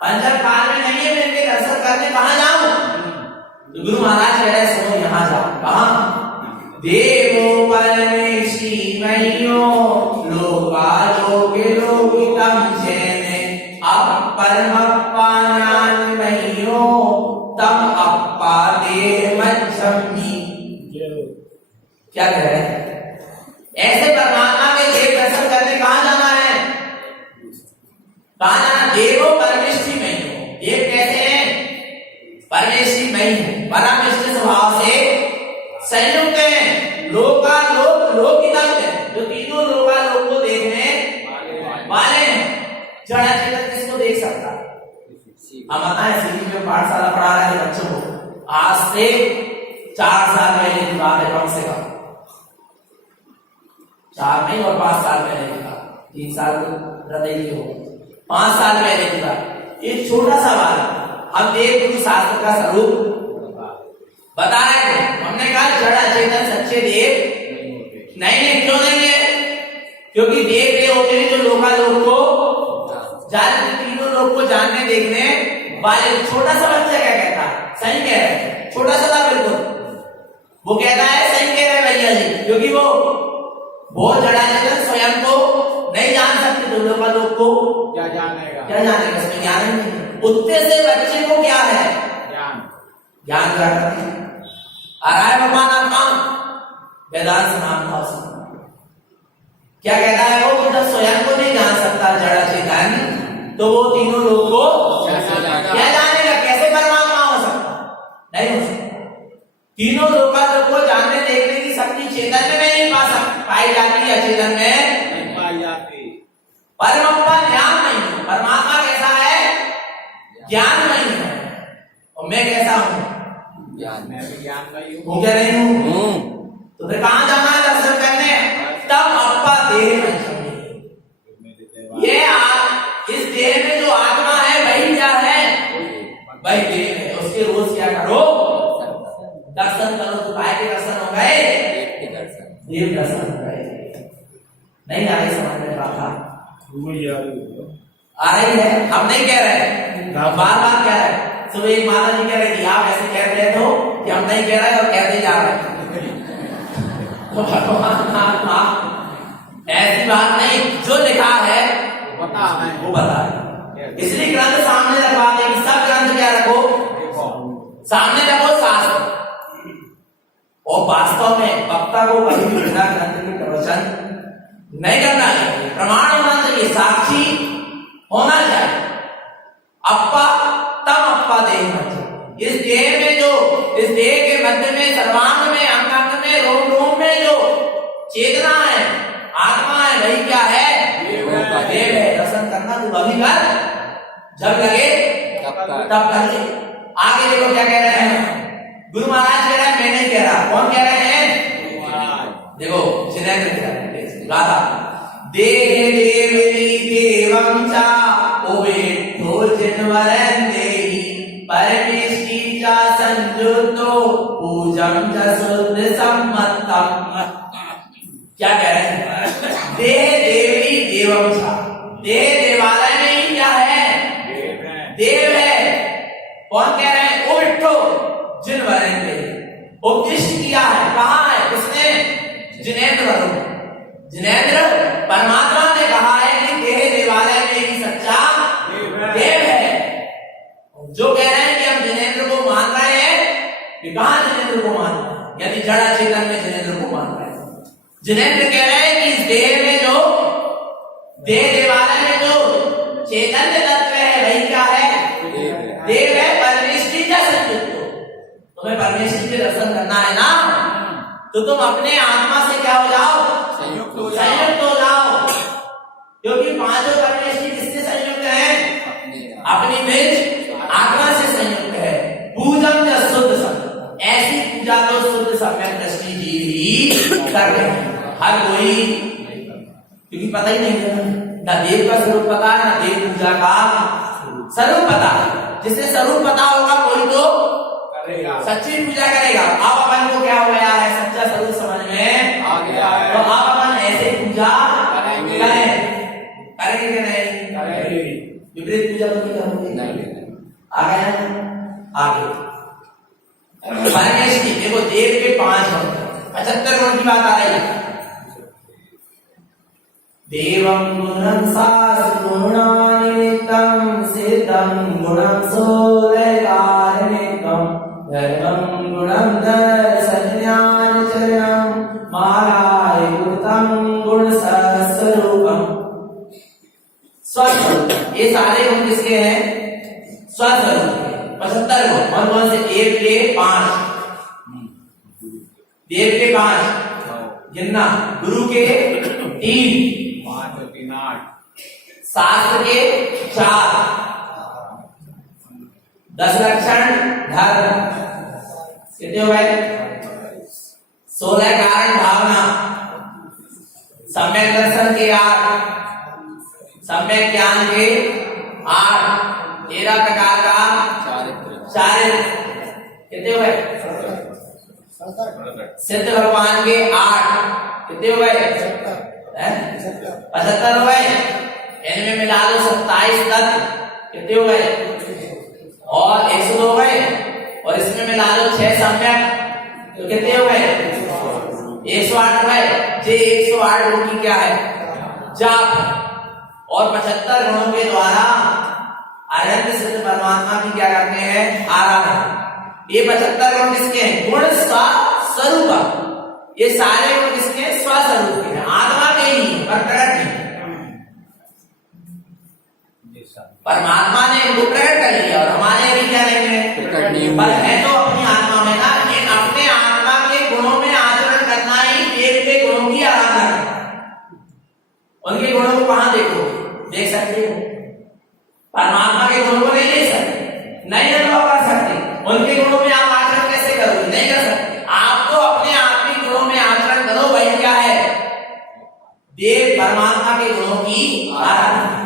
पंचम काल में नहीं है, मैं इनके दर्शन करने कहां जाऊं? तो गुरु महाराज कह रहे हैं सुनो, यहां जाओ। कहां? देवो परमेशी मह्यो लोकालोके लोकितम जैने अब परमप्पानान मह्यो तम अप्पा देह मच्छमी। क्या कह रहे हैं? ऐसे परमात्मा के देव दर्शन करने कहां जाना है? कहां जाना? देवो परमेष्टि मह्यो। देव कैसे हैं? परमेष्टि मह्यो, परमेष्टि स्वभाव से संयुक्त है। लोकालोक लोकितम है, जो तीनों लोकालोक को देखने वाले हैं। जड़ चेतन किसको देख सकता है? हम बताएं, सिटी में पाठशाला पढ़ा रहे थे बच्चों को, आज से 4 साल पहले की बात है, कम से कम 4 नहीं और 5 साल पहले की बात, 3 साल हृदय की हो, 5 साल पहले की बात। एक छोटा सा बात, हम देव गुरु शास्त्र का स्वरूप बता रहे थे। हमने कहा जड़ चेतन सच्चे देव नहीं, क्यों नहीं है? क्योंकि देव वे होते हैं जो लोकालोक को जानने, तीनों लोग को जानने देखने वाले। छोटा सा बच्चा क्या कहता है? सही कह रहे हैं, छोटा सा था बिल्कुल, वो कहता है सही कह रहे भैया जी, क्योंकि वो जड़ा चेतन स्वयं को नहीं जान सकते, तो लोकालोक को क्या जानेगा? क्या जानेगा? इसमें ज्ञान ही नहीं। उत्ते से बच्चे को क्या है? ज्ञान प्राप्त है। आ रहा है भगवान आत्मा, वेदांत नाम था उसका। क्या कहता है वो? कि जब स्वयं को नहीं जान सकता जड़ चेतन, तो वो तीनों लोग को क्या जानेगा? कैसे परमात्मा हो सकता? नहीं हो सकता। तीनों लोकालोक को जानने देखने की शक्ति चेतन में नहीं पाई जाती है, चेतन में नहीं पाई जाती। परमात्मा ज्ञान नहीं है। परमात्मा कैसा है? ज्ञान नहीं है। और मैं कैसा हूं? मैं भी ज्ञान नहीं हूं क्या नहीं हूं? तो फिर कहां जाना है दर्शन करने? तब अप्पा देह पंचमी। ये इस देह में जो आत्मा है वही क्या है? वही देह है। उसके रोज क्या करो? दर्शन करो। तो काय के दर्शन हो गए? देव दर्शन हो गए। नहीं आ रही समझ में बात? आ रही है? हम नहीं कह रहे, बार बार कह रहे। सुबह एक माता जी कह रही थी आप ऐसे कह रहे हो कि हम नहीं कह रहे और कहते जा रहे। तो भगवान ऐसी बात नहीं, जो लिखा है वो बता है। इसलिए ग्रंथ सामने रखवा दे। सब ग्रंथ क्या रखो? सामने रखो शास्त्र। और वास्तव में वक्ता को कभी भी बिना ग्रंथ के प्रवचन नहीं करना चाहिए। प्रमाण होना चाहिए, साक्षी होना चाहिए। अप्पा तम अप्पा देह पंचमी। इस देह में जो, इस देह के मध्य में, सर्वांग में, अंग अंग में, रोम रोम में जो चेतना है, आत्मा है, वही क्या है? देव है। दर्शन करना तो अभी कर, जब लगे तब कर ले। आगे देखो क्या कह रहे हैं गुरु महाराज। कह रहे हैं मैं नहीं कह रहा। कौन कह रहे हैं? देखो जिनेंद्र कह रहे हैं, गाथा देह देवली देवं चा ओवेठो जिनवरं देहि परमेष्टि चा संयुक्तो पूजं च शुद्ध सम्मतम्। क्या कह रहे हैं? देह देवी देवं चा। देह देवालय में ही क्या है? देव है। कौन कह रहे हैं? ओवेठो जिनवरं देहि। उपदिष्ट किया है। कहा है? किसने? जिनेंद्र। जिनेंद्र परमात्मा ने कहा है कि देह देवालय में ही सच्चा देव है। जो कह रहे हैं कि हम जिनेंद्र को मान रहे हैं, कि कहां जिनेंद्र को मान रहे हैं? यदि जड़ा चेतन में जिनेंद्र को मान रहे हैं। जिनेंद्र कह रहे हैं कि इस देह में जो, देह देवालय में जो चैतन्य तत्व है वही क्या है? देव है। परमेष्टि तुम्हें परमेश्वरी के दर्शन करना है ना, तो तुम अपने आत्मा से क्या हो जाओ, संयुक्त हो संयुक्त हो जाओ। क्योंकि पांचों परमेश्वरी किससे संयुक्त है, अपनी निज आत्मा से संयुक्त है। पूजन या शुद्ध सब, ऐसी पूजा तो शुद्ध सम्यक दृष्टि जीव ही कर रहे हैं। हर कोई, क्योंकि पता ही नहीं है ना देव का स्वरूप पता है, ना देव पूजा का स्वरूप पता। जिसे स्वरूप पता होगा कोई तो करेगा, सच्ची पूजा करेगा। अब अपन को क्या हो गया है, सच्चा स्वरूप समझ में आ गया है। तो अब अपन ऐसे पूजा करेंगे। करेंगे कि नहीं करेंगे। विपरीत पूजा तो नहीं करोगे। नहीं। आ गया आगे परमेश्वरी। देखो देव के 5 गुण, 75 गुण की बात आ रही है। देवं गुणं शास्त्रगुणानिमित्तं सिद्धं गुणं सोलकानिमित्तं धर्मं गुणं दर्शज्ञानचरणं मालायुक्तं गुणस्वरूपं। स्वस्वरूप, ये सारे गुण किसके हैं, स्वस्वरूप के। 75 गुण, और कौन से, देव के 5, देव के 5 गिनना, गुरु के 3, 5 और 3 8, शास्त्र के 4, 10 लक्षण धर्म कितने हो गए, 16 कारण भावना, सम्यक दर्शन के 8, सम्यक ज्ञान के 8, 13 प्रकार का चारित्र कितने हो गए, सिद्ध भगवान के 8 कितने हो गए, 75 हो गए। इनमें मिला लो 27 तत्व कितने हो गए, और 102 हो गए। और इसमें मिला लो 6 सम्यक तो कितने हो गए, 108 हो गए। ये 108 गुण की क्या है, जाप। और 75 गुणों के द्वारा अनंत सिद्ध परमात्मा की क्या करते हैं, आराधना। ये 75 गुण किसके हैं, गुण स्वरूप। ये सारे गुण किसके हैं, स्वस्वरूप के हैं, आत्मा के ही, पर प्रकट नहीं। परमात्मा ने इनको प्रकट कर लिया और हमारे अभी क्या नहीं है, प्रकट नहीं पर हुए। है तो अपनी आत्मा में ना। इन अपने आत्मा के गुणों में आचरण करना ही देव के गुणों की आराधना है। उनके गुणों को कहां देखो, देख सकते हो, परमात्मा के गुणों को नहीं देख सकते, नहीं अनुभव कर सकते। उनके गुणों में आप आचरण कैसे करोगे, नहीं कर सकते। आप तो अपने आप के गुणों में आचरण करो, वही क्या है, देव परमात्मा के गुणों की आराधना।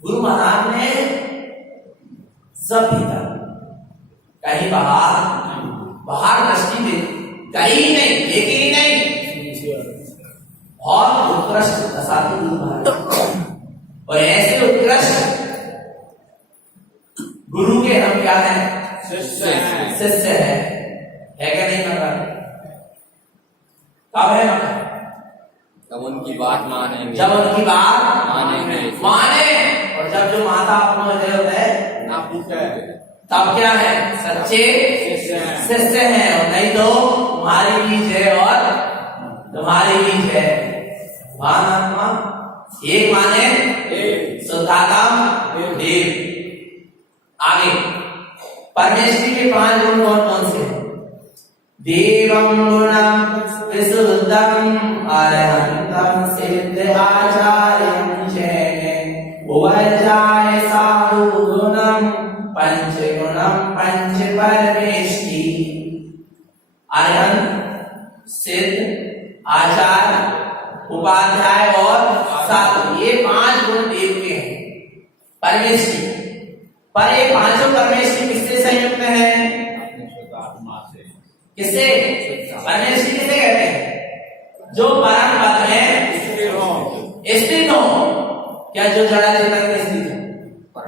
गुरु महाराज ने सब पीता, कहीं बाहर दृष्टि दे, कहीं नहीं, देखे ही नहीं। बहुत उत्कृष्ट दशाती गुरु महाराज, और ऐसे उत्कृष्ट गुरु के हम क्या है, शिष्य हैं। शिष्य है क्या नहीं मतलब, कब है मतलब, तब उनकी बात मानेंगे, जब उनकी बात मानेंगे। माने। और जब जो माता अपना हृदय होता है ना पूछे, तब क्या है, सच्चे शिष्य हैं। शिष्य हैं। और नहीं तो तुम्हारी भी जय और तुम्हारी भी जय। आत्मा एक माने, एक शुद्धात्म देव। आगे परमेश्वरी के 5 गुण कौन कौन से हैं, देवं गुणं विशुद्धं अरहंतं सिद्ध आचार्यं च उवज्राय साधु गुणं पंच गुणं पंच परमेष्टि। अरहंत, सिद्ध, आचार्य, उपाध्याय और साधु, ये 5 गुण देव के हैं, परमेष्टि। पर ये पांचों परमेष्टि किससे संयुक्त है, अपने शुद्ध आत्मा से। किससे, परमेष्टि किसे कहते हैं, जो परम पद में स्थिर हो, स्थित हो। क्या जो जड़ा चेतन में स्थित हो,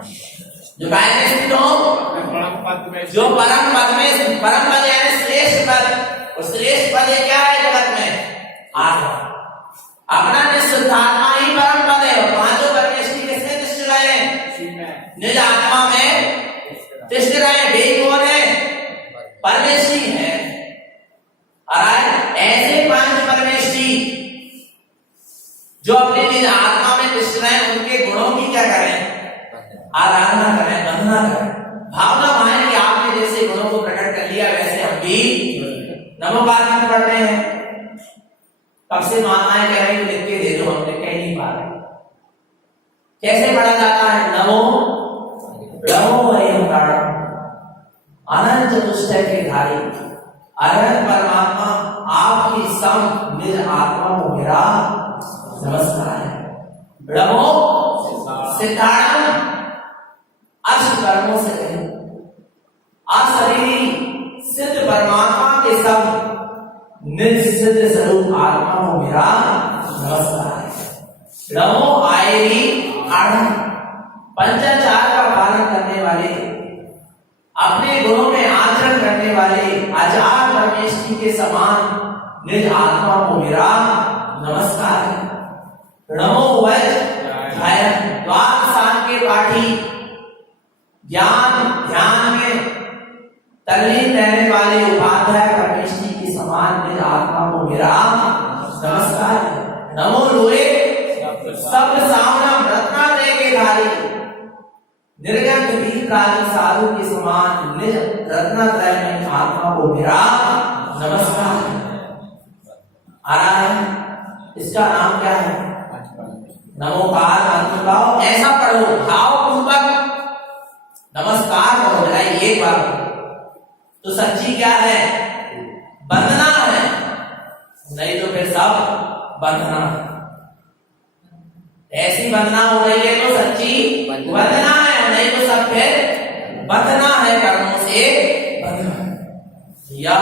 जो काय में स्थित हो, परम पद में, जो परम पद में, परम पद यानी श्रेष्ठ पद। और श्रेष्ठ पद ये क्या है जगत में, आत्मा। अपना निश्चित आत्मा ही परम पद है। और पांचों परमेष्टि किसने तिष्ठ रहे, निज आत्मा में तिष्ठ रहे। वे कौन है, परमेष्टि है। और ऐसे 5 परमेष्टि जो अपने निज आत्मा में तिष्ठ रहे, उनके गुणों की क्या करें, आराधना करें, वंदना करें, भावना माने कि आपने जैसे गुणों को प्रकट कर लिया वैसे नमो पाठ पढ़ रहे हैं, कब से माताएं कह रही लिख के दे दो, हमने कह नहीं पा रहे। कैसे पढ़ा जाता है? नमो नमो हरिहंकार अनंत चतुष्टय के धारी अरहत परमात्मा आपकी सम निज आत्मा को मेरा नमस्कार है। नमो सिद्धार्थम अष्ट कर्मों से कहें अशरीरी सिद्ध परमात्मा के सब निज सिद्ध स्वरूप आत्मा को मेरा नमस्कार है। नमो आयरी आढ़ पंचाचार का पालन करने वाले, अपने गुणों में आचरण करने वाले आचार परमेश्वरी के समान निज आत्मा को मेरा नमस्कार है। नमो वज द्वार साध के पाठी, ज्ञान ध्यान में तल्लीन रहने वाले उपाध्याय परमेश्वरी के समान निज आत्मा को मेरा नमस्कार है। नमो लोए सब सामना रत्नात्रय के धारी, निर्गत वीर राज साधु के समान निज रत्नात्रय में आत्मा को मेरा नमस्कार है। आ रहा है, इसका नाम क्या है? नमोकार अनुभाव। ऐसा पढ़ो, भाव पूर्वक नमस्कार करो। जरा एक बार तो सच्ची क्या है? वंदना है, नहीं तो फिर सब वंदना है। ऐसी वंदना हो रही है तो सच्ची वंदना है, नहीं तो सब फिर वंदना है, कर्मों से वंदना या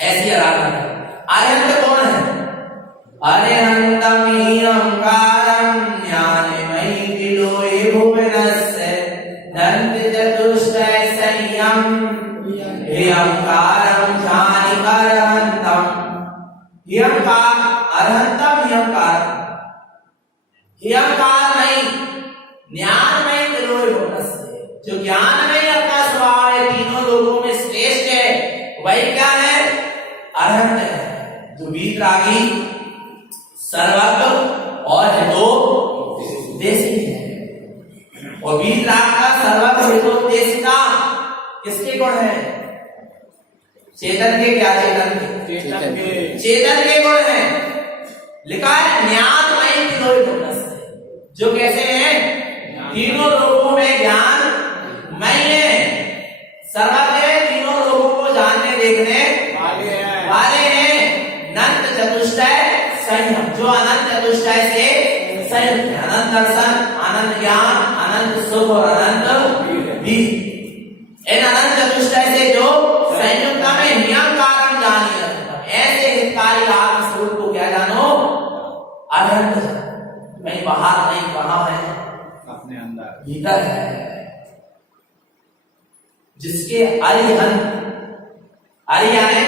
ऐसी आराधना है। अरिहंत कौन है? अरिहंतम हीनंकारं ज्ञानमयी तिलोय भुवनस्य दंत चतुष्टय संयम ह्यंकारं ज्ञानिकारहंतम। ह्यंकार अरहंतम ह्यंकार ह्यंकारमयी ज्ञानमयी तिलोय भुवनस्य, जो ज्ञान में अपना स्वभाव है, तीनों लोगों में श्रेष्ठ है, वही क्या है? अरहंत है, जो वीतरागी सर्वज्ञ और हितोपदेशी है। और वीतराग का सर्वज्ञ हितोपदेशिता किसके गुण है? चेतन के। क्या चेतन के? चेतन के गुण है। लिखा है ज्ञानमयी तिलोय भुवनस्य, जो कैसे हैं? तीनों लोगों में ज्ञान मय है, सर्वज्ञ है, तीनों लोगों को जानने देखने वाले हैं। अनंत चतुष्टय संयम, जो अनंत चतुष्टय से संयम, अनंत दर्शन, अनंत ज्ञान, अनंत सुख और अनंत बीज, इन अनंत चतुष्टय से जो संयुक्ता में नियमकारम जानिए, ऐसे हितकारी आत्म स्वरूप को क्या जानो? अनंत। कहीं बाहर नहीं, कहाँ है? अपने अंदर भीतर है। जिसके अरिहंत, अरि यानी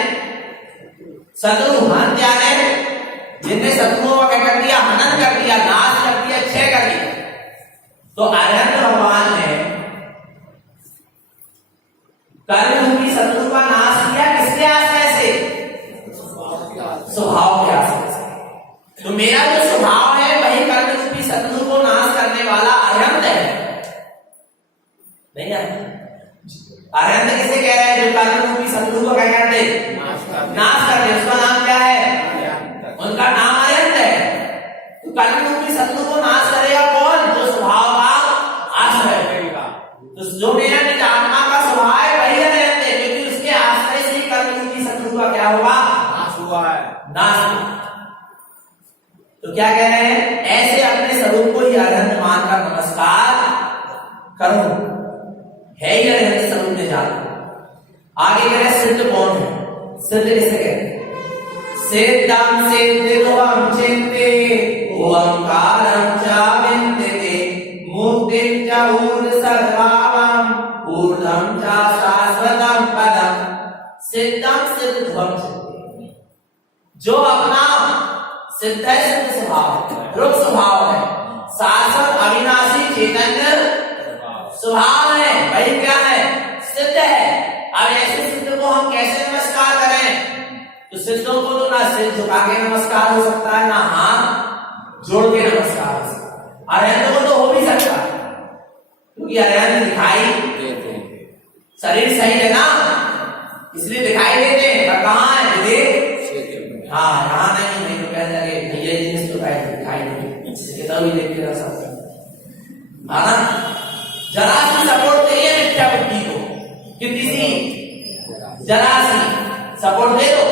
शत्रु, हंत यानी जिनने शत्रुओं को क्या कर दिया? हनन कर दिया, नाश कर दिया, क्षय कर दिया। तो अरिहंत भगवान ने कर्मरूपी शत्रु का नाश किया। किसके आश्रय से? स्वभाव के आश्रय से। तो मेरा जो स्वभाव है वही कर्मरूपी शत्रु को नाश करने वाला अरिहंत है, नहीं है? अरिहंत किसे कह रहे हैं? जो कर्मरूपी शत्रु को क्या कर दे? नाश कर दे। उसका नाम क्या है? उनका नाम अरिहंत है। तो कर्मरूपी शत्रु को नाश करेगा कौन? जो स्वभाव का आश्रय करेगा। तो जो मेरा निज आत्मा का स्वभाव है वही अरिहंत है, क्योंकि उसके आश्रय से कर्मरूपी शत्रु का क्या हुआ? नाश हुआ है, नाश। तो क्या कह रहे हैं? ऐसे अपने स्वरूप को ही अरिहंत मानकर नमस्कार करो। है ही अरिहंत स्वरूप में जानो। आगे कह रहे सिद्ध कौन है? सिद्ध किसे कहते हैं? सिद्धं सिद्धिर्वं चिन्ते ओंकारं च विन्दते मुक्तिं च ऊर्ध्वसद्भावं ऊर्ध्वं च शाश्वतं पदम्। सिद्धं सिद्धिर्वं चिन्ते, जो अपना सिद्ध है, सिद्ध स्वभाव है, ध्रुव स्वभाव है, शाश्वत अविनाशी चैतन्य स्वभाव है, वही क्या है? सिद्ध है। अब ऐसे सिद्ध को हम कैसे नमस्कार करें? तो सिद्धों को तो ना सिर झुका के नमस्कार हो सकता है, ना हाथ जोड़ के नमस्कार हो सकता है। अरिहंत को तो हो भी सकता है, क्योंकि अरिहंत दिखाई शरीर सही है ना, इसलिए दिखाई देते हैं। पर कहाँ है? हाँ यहाँ नहीं तो कहने लगे भैया ये जिनिस तो खाई नहीं किताब भी देख के रह सकते है ना। जरा सी सपोर्ट चाहिए मिथ्या बुद्धि को कि किसी जरा सी सपोर्ट दे दो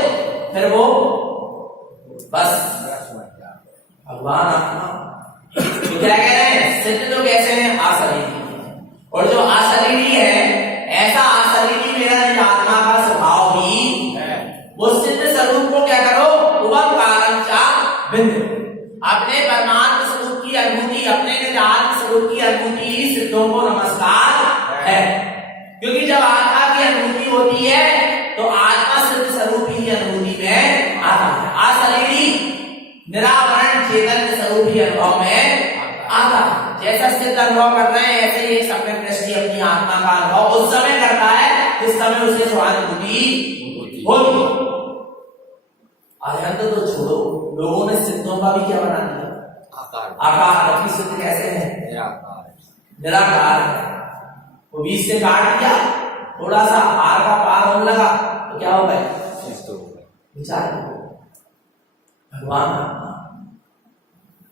फिर वो बस भगवान आत्मा तो क्या कह रहे हैं सिद्ध तो कैसे हैं आशरीरी और जो आशरीरी है ऐसा आशरीरी मेरा आत्मा का स्वभाव ही है वो सिद्ध स्वरूप को क्या करो उभम कारण चा बिंदु अपने परमात्मा स्वरूप की अनुभूति अपने आत्म स्वरूप की अनुभूति सिद्धों को नमस्कार है क्योंकि जब आत्मा की अनुभूति होती है तो आत्मा सिद्ध स्वरूप ही अनुभूति में आता है आशरीरी निरावरण चेतन स्वरूप ही अनुभव में आता है जैसा सिद्ध अनुभव कर रहे हैं ऐसे ही सम्यक दृष्टि अपनी आत्मा का अनुभव उस समय करता है जिस समय उसे स्वानुभूति होती है। अहंत तो छोड़ो लोगों ने सिद्धों का भी क्या बना दिया आकार की सिद्ध कैसे है निराकार है वो बीच से काट दिया थोड़ा सा हार का पार होने लगा तो क्या हो गए विचार भगवान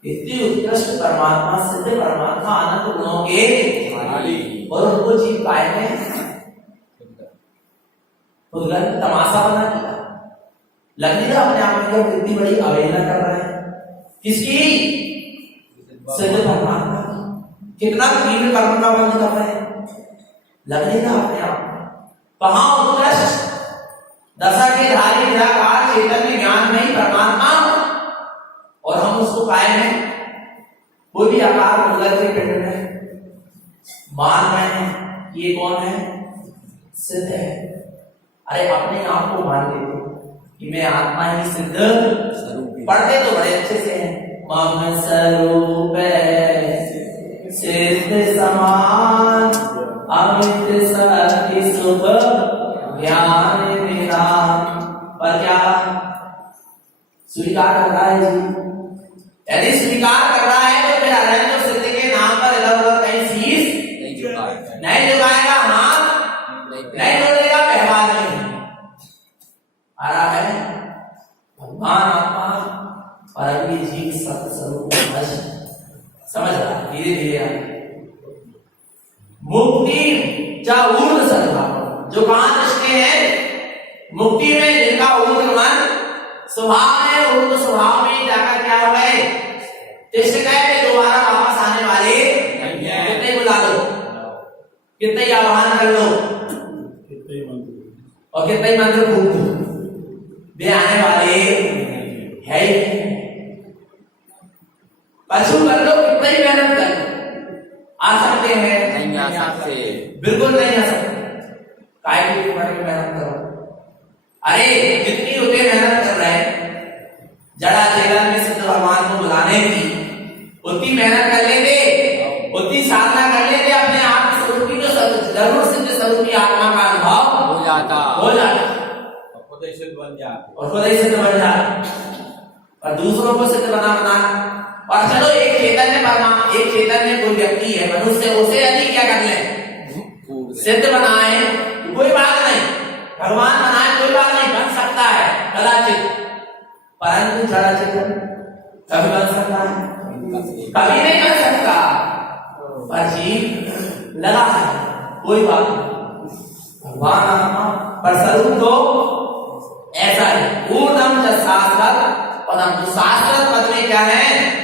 इतनी उत्कृष्ट परमात्मा सिद्ध परमात्मा अनंत गुणों के और उनको जीव पाए में तमाशा बना दिया लगने का अपने आप में कितनी बड़ी अवहेलना कर रहे हैं किसकी सिद्ध परमात्मा कितना तीव्र कर्म का बंद कर रहे हैं लगने का अपने आप कहां उत्कृष्ट दशा के धारी निराकार चैतन्य ज्ञान में ही परमात्मा और हम उसको पाए हैं वो भी आकार मुगल के पिंड में मान रहे हैं ये कौन है सिद्ध है अरे अपने आप को मान लेते कि मैं आत्मा ही सिद्ध पढ़ते तो बड़े अच्छे से हैं मम स्वरूप सिद्ध समान अमित सत्य शुभ ज्ञान निदान पर क्या स्वीकार कर रहा है जी यदि स्वीकार कर रहा है तो फिर अरहंत सिद्ध के नाम पर इधर उधर कहीं शीश नहीं झुकाएगा हाथ नहीं जोड़ेगा व्यवहार नहीं आ रहा है भगवान आत्मा और अभी जीव सत्य स्वरूप समझ रहा धीरे धीरे मुक्ति जा ऊर्ध्व स्वभाव जो कहां दृष्टि है मुक्ति में जिनका ऊर्ध्व मन स्वभाव है ऊर्ध्व स्वभाव में जाकर क्या हो गए तिष्ठ गए दोबारा वापस आने वाले कितने बुला लो कितने आह्वान कर लो और कितने मंत्र फूक दो वे आने वाले है पशु कर लो कितना ही मेहनत कर आ सकते हैं नहीं आ सकते बिल्कुल नहीं आ सकते काय की मेहनत करो अरे जितनी होते मेहनत कर रहे हैं जड़ा चेतन में सिद्ध भगवान को बुलाने की उतनी मेहनत कर लेते उतनी साधना कर लेते अपने आप की स्वरूप की जो जरूर सिद्ध स्वरूप की आत्मा का अनुभव हो जाता खुद ही सिद्ध बन जाते और खुद ही सिद्ध बन जाते और दूसरों को सिद्ध बना और चलो एक चैतन्य कोई व्यक्ति है मनुष्य उसे यदि क्या कर ले सिद्ध बनाए कोई बात नहीं भगवान बनाए कोई बात नहीं बन सकता है कदाचित परंतु जड़ा चेतन कभी बन सकता है कभी नहीं बन सकता पर जीव लगा है कोई बात नहीं भगवान आत्मा पर स्वरूप तो ऐसा है ऊर्ध्वम च शाश्वत पदम तो शाश्वत पद में क्या है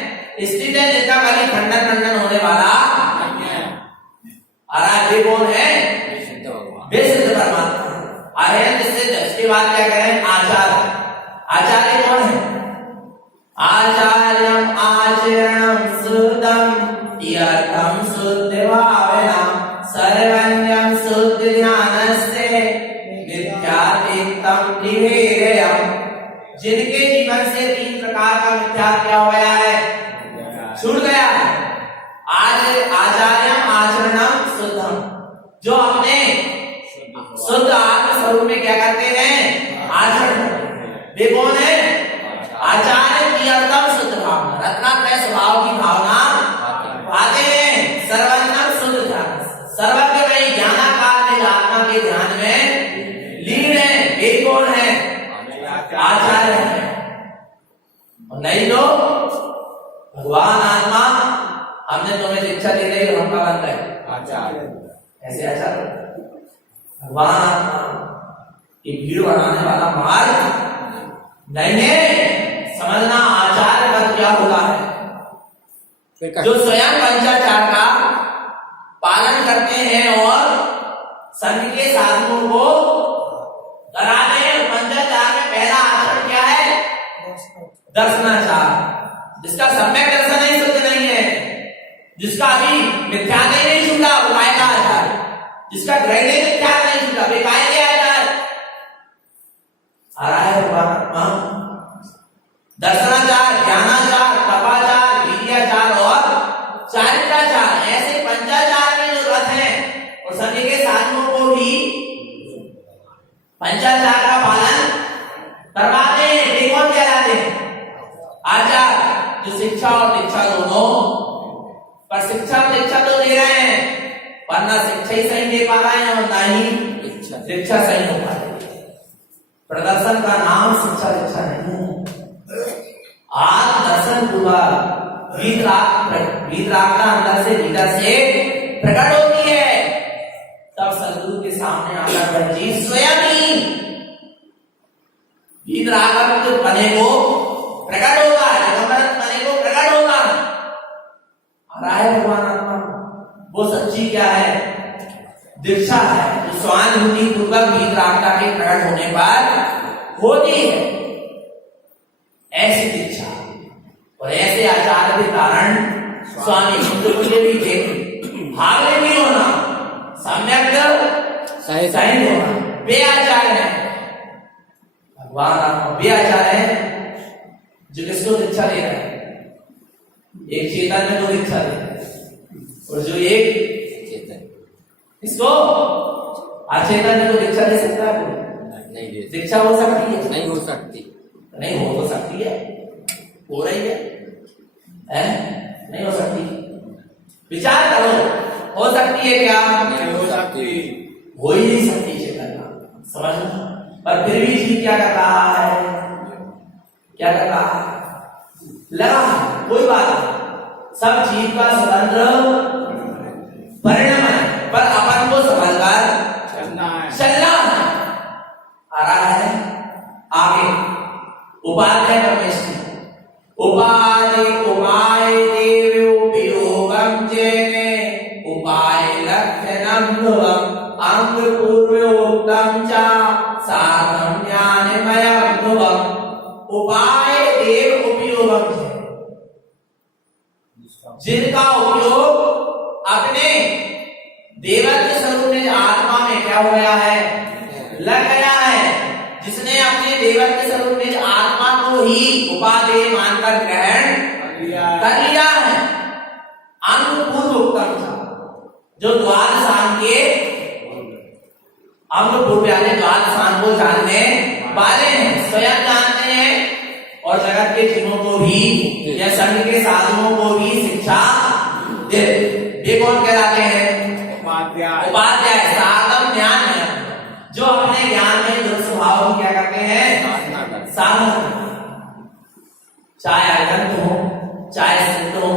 स्थित है जिसका कभी खंडन खंडन होने वाला नहीं है आराध्य कौन है वे सिद्ध परमात्मा अरहंत सिद्ध इसके बाद क्या करें आचार्य आचार्य कौन है आचार्यम आचरणम शुद्धम यथम शुद्ध भावना सर्वज्ञम शुद्ध ज्ञानस्य मिथ्यातीतम निवेदयम् जिनके जीवन से 3 प्रकार का मिथ्या क्या हो गया है छूट गया है आज आचार्यम आचरणम शुद्धम जो अपने शुद्ध आत्म स्वरूप में क्या करते हैं आचरण वे कौन है आचार्य की अर्थम शुद्ध भावना रत्नात्रय स्वभाव की भावना पाते हैं सर्वज्ञम शुद्ध ध्यान सर्वज्ञ में ज्ञानाकार निज आत्मा के ध्यान में लीन है वे कौन है आचार्य है और नहीं तो भगवान आत्मा हमने तुम्हें शिक्षा दी नहीं, हम का बन गए आचार्य। ऐसे आचार्य। भगवान आत्मा ये भीड़ बनाने वाला मार्ग नहीं है। समझना आचार्य का क्या होता है, जो स्वयं पंचाचार का पालन करते हैं और संघ के साधनों को कराते हैं। पंचाचार में पहला आचरण क्या है? दर्शनाचार। जिसका सम्यक दर्शन नहीं, शुद्ध नहीं है, जिसका अभी मिथ्या नहीं छूटा वो काय का आचार, जिसका ग्रहण मिथ्या नहीं छूटा वे काय के आचार। आ रहा है भगवान। दर्शनाचार, ज्ञानाचार, तपाचार, वीर्याचार और चारित्राचार, ऐसे पंचाचार में जो रथ है और सभी के साधनों को भी पंचाचार का पालन करवाते हैं। वे कौन कहलाते हैं? आचार्य, जो शिक्षा और दीक्षा दोनों, पर शिक्षा और दीक्षा तो दे रहे हैं पर ना शिक्षा ही सही दे पा रहे हैं और ना ही दीक्षा सही हो पा रही है। प्रदर्शन का नाम शिक्षा दीक्षा नहीं है। आत्म दर्शन पूरा वीतरागता अंदर से भीतर से प्रकट होती है, तब सदगुरु के सामने आकर वह जीव स्वयं ही वीतरागत बने को प्रकट होता है, जगमरत बने को प्रकट होता है। आ रहा है भगवान आत्मा। वो सच्ची क्या है? दीक्षा है, जो स्वानुभूति पूर्वक वीतरागता के प्रकट होने पर होती है। ऐसी दीक्षा और ऐसे आचार के कारण स्वामी मुझे भी थे भागने भी होना, सम्यक सही होना, वे आचार है। भगवान आत्मा वे आचार है जो किसको दीक्षा दे रहा है? एक चेतन को दीक्षा दे रहा है और जो एक चेतन इसको अचेतन को दीक्षा दे सकता है? नहीं दे। दीक्षा हो सकती है? नहीं हो सकती। नहीं हो सकती है, हो रही है, नहीं हो सकती। विचार करो, हो सकती है क्या? नहीं हो सकती, हो ही नहीं सकती चेतना, समझ। पर फिर भी जीव क्या कर रहा है? क्या कर रहा है? लगा है, कोई बात नहीं। सब जीव का स्वतंत्र परिणाम है, पर अपन को समझकर चलना है। आ रहा है आगे उपाध्याय परमेश्वर उपाय देवोपयोगम जेने उपाय लक्षणम ध्रुवम अंग पूर्वोक्तम च साधन ज्ञानमयम ध्रुवम। उपाय देव उपयोगम है, जिनका उपयोग अपने देवत्व स्वरूप में आत्मा में क्या हो गया है? लग गया है। जिसने अपने देवत्व स्वरूप में आत्मा को ही उपादेय मानकर ग्रहण कर लिया है। अंग पूर्व उत्तम था, जो द्वादशान के अंग पूर्व यानी द्वादशान को जानने वाले हैं, स्वयं जानते हैं और जगत के जीवों को भी या संघ के साधनों को भी शिक्षा दे। ये कौन कहलाते हैं? उपाध्याय। साधन ज्ञान है, जो अपने ज्ञान में जो स्वभाव क्या करते हैं? साधन। चाहे अगंत हो, चाहे सिद्ध हो,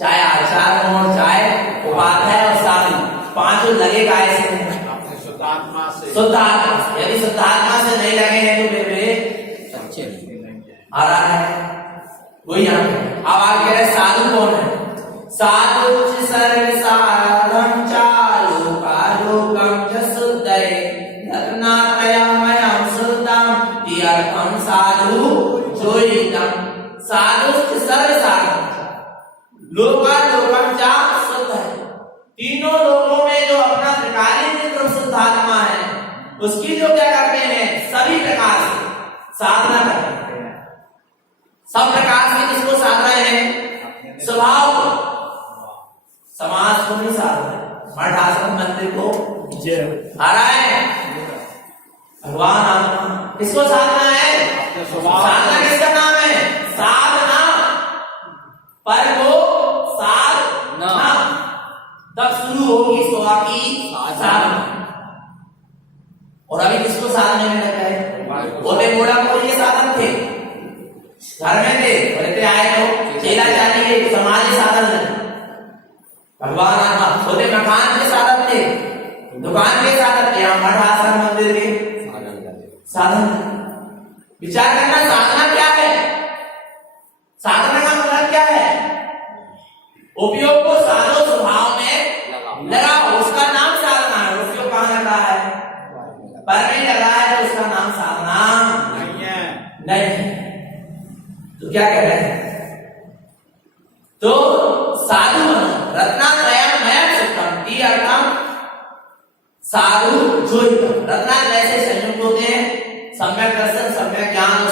चाहे आचार हो, चाहे उपाध्याय और साधन, पांचों लगेगा ऐसे शुद्ध आत्मा से। यदि शुद्ध आत्मा से नहीं लगे हैं तो वे सच्चे आ रहा है वही। अब आगे कह रहे साधु कौन है? साधु सर्व साधन चालू कालोकम च शुद्धये धर्नात्रयमयं शुद्धं तीर्थं साधु जोइतम। साधु सर्व साधन लोकालोकम च शुद्ध है। तीनों लोकों में जो अपना त्रिकालीन शुद्ध आत्मा है उसकी जो क्या करते हैं? सभी प्रकार से साधना करते हैं। सब प्रकार से किसको साध रहे हैं? स्वभाव को, समाज को नहीं साध रहे, मठ आश्रम मंदिर को आ रहा है। भगवान आत्मा किसको साधना है? साधना किसका नाम है? साधना। पर वो साधना तब शुरू होगी सोआ की साधना। और अभी किसको साधने में लगा है? बोले मोड़ा को ये साधन थे, घर में थे, दुकान के साधन, यहाँ मठ आश्रम मंदिर के साधन। विचार करना, साधना क्या है? साधना का मतलब क्या है? उपयोग को साधो स्वभाव में लगाओ, उसका नाम साधना है। उपयोग कहाँ लग रहा है? पर नहीं लग रहा है तो उसका नाम साधना नहीं। तो क्या कह रहे हैं? तो साधु बनो, रत्नात्रयम मयम सुखम, ती अर्थम साधु जोइतम। रत्नात्रय से संयुक्त होते हैं सम्यक दर्शन, सम्यक ज्ञान और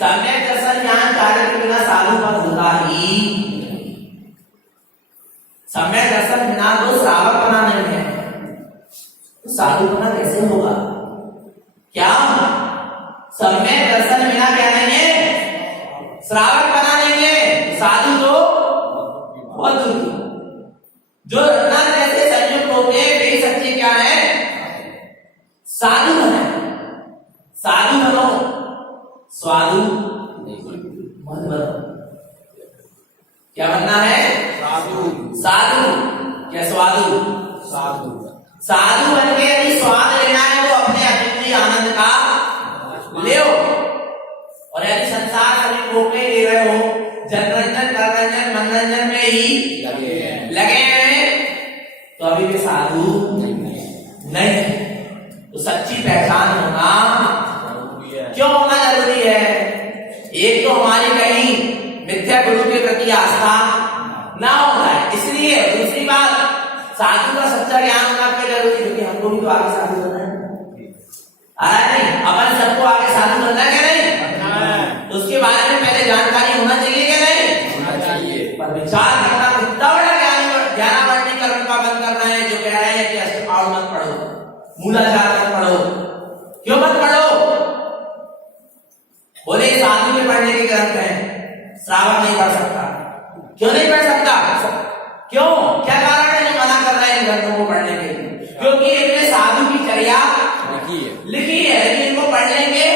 सम्यक दर्शन ज्ञान कार्य के बिना साधु पद होता ही। सम्यक दर्शन बिना तो श्रावक बना नहीं है, तो साधु बना कैसे होगा? क्या सम्यक दर्शन बिना क्या नहीं है? श्रावक बना नहीं है, साधु तो बहुत दूर की। जो रत्नात्रय से संयुक्त होते हैं वे सच्चे क्या है? साधु बने। साधु बनो, स्वादु मत बनो। क्या बनना है? साधु क्या स्वादु? साधु बन के यदि स्वाद लेना है तो अपने अतिथि आनंद का ले। और यदि संसार सभी भोग में ले रहे हो, जनरंजन कररंजन मनोरंजन में ही लगे हैं, तो अभी भी साधु नहीं। तो सच्ची पहचान होना क्यों होना जरूरी है? एक तो हमारी कहीं मिथ्या गुरु के प्रति आस्था ना होता है, इसलिए। दूसरी बात, साधु का सच्चा ज्ञान होना क्यों जरूरी? क्योंकि हमको भी तो आगे साधु बनना है। नहीं, अपन सबको आगे साधु बनना है क्या नहीं? तो उसके बारे में पहले जानकारी होना चाहिए क्या नहीं? होना चाहिए। पर विचार करना कितना बड़ा ज्ञानावरणीकरण का बंद करना है, जो कह रहे हैं कि अष्टपाद मत पढ़ो, मूलाचार मत पढ़ो। क्यों मत पढ़ो? बोले साधु में पढ़ने के ग्रंथ हैं, श्रावक नहीं पढ़ सकता। क्यों नहीं पढ़ सकता? क्यों? क्या कारण है जो मना कर रहे हैं इन ग्रंथों को पढ़ने के लिए? क्योंकि इनमें साधु की चर्या लिखी है, लेकिन इनको पढ़ लेंगे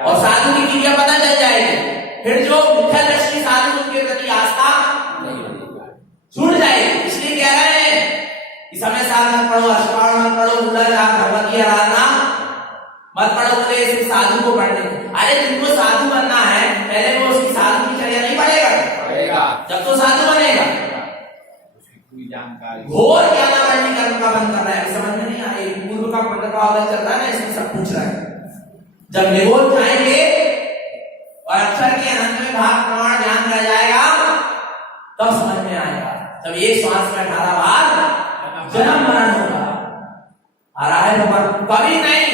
और साधु की क्रिया पता चल जाएगी। फिर जो मिथ्या दृष्टि साधु उनके प्रति आस्था छूट जाएगी। इसलिए कह रहे हैं कि समय साध मत पढ़ो, अष्टपाद मत पढ़ो, मूलाचार भगवत की आराधना मत पढ़ो। बोले इस साधु को पढ़ने। अरे जिनको साधु बनना है, पहले वो उसकी साधु की चर्या नहीं पढ़ेगा, जब तो साधु बनेगा। घोर ज्ञानावरणीकरण का बंद कर रहा है, समझ में नहीं आए। पूर्व का पंडित का ऑर्डर चल रहा है ना, इसमें सब पूछ रहा है। जब निगोद जाएंगे और अक्षर के अंत में भाग प्रमाण ध्यान रह जाएगा, तब समझ में आएगा। जब एक श्वास में 18 बार जन्म मरण होगा। आ रहा है भगवान? कभी नहीं,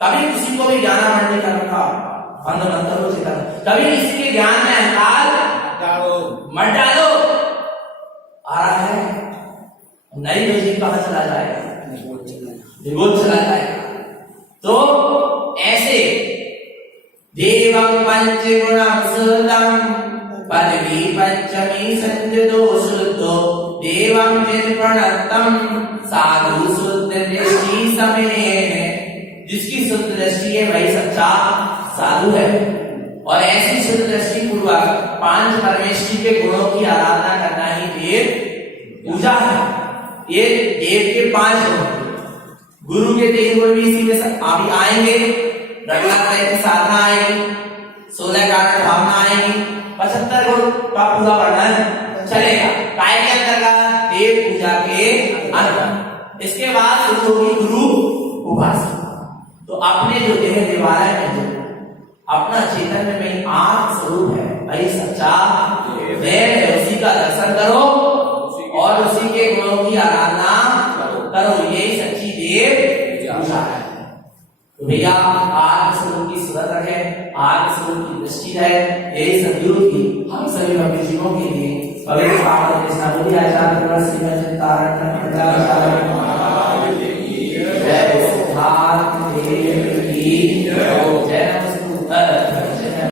कभी किसी को भी ज्ञानावरणीकरण का बंद मंत्र हो सकता, कभी किसी के ज्ञान में अहंकार मत डालो। आ रहा है नई लोजी कहां चला जाएगा? निगोद चला जाएगा। तो ऐसे देवं पंचगुणं सुतम पदवी पंचमी संजतो शुद्धो देवं चित्प्रणतम साधु शुद्ध दृष्टि समेन। जिसकी शुद्ध दृष्टि है वही सच्चा साधु है। और ऐसी शुद्ध दृष्टि पूर्वक 5 परमेष्टि के गुणों की आराधना करना ही देव पूजा है। ये देव के 5 गुण, गुरु के 3 गुण भी इसी में अभी आएंगे। रत्नात्रय की साधना आएगी, 16 कारण भावना आएगी, 75 गुण का पूरा वर्णन चलेगा। काय के अंतर्गत? देव पूजा के अंतर्गत। इसके बाद शुरू होगी गुरु उपासना। तो अपने जो देह देवालय में जो अपना चैतन्य में आत्म स्वरूप है, वही सच्चा देव है, उसी का दर्शन करो और उसी के गुणों की आराधना करो। यही सच्ची देव पूजा है। तो भैया आत्म स्वरूप की सुरत रखें, आत्म स्वरूप की दृष्टि रहे, यही सदगुरु की हम सभी भक्ति जीवों के लिए पवित्र आचार्य श्रीमद चिंतामणि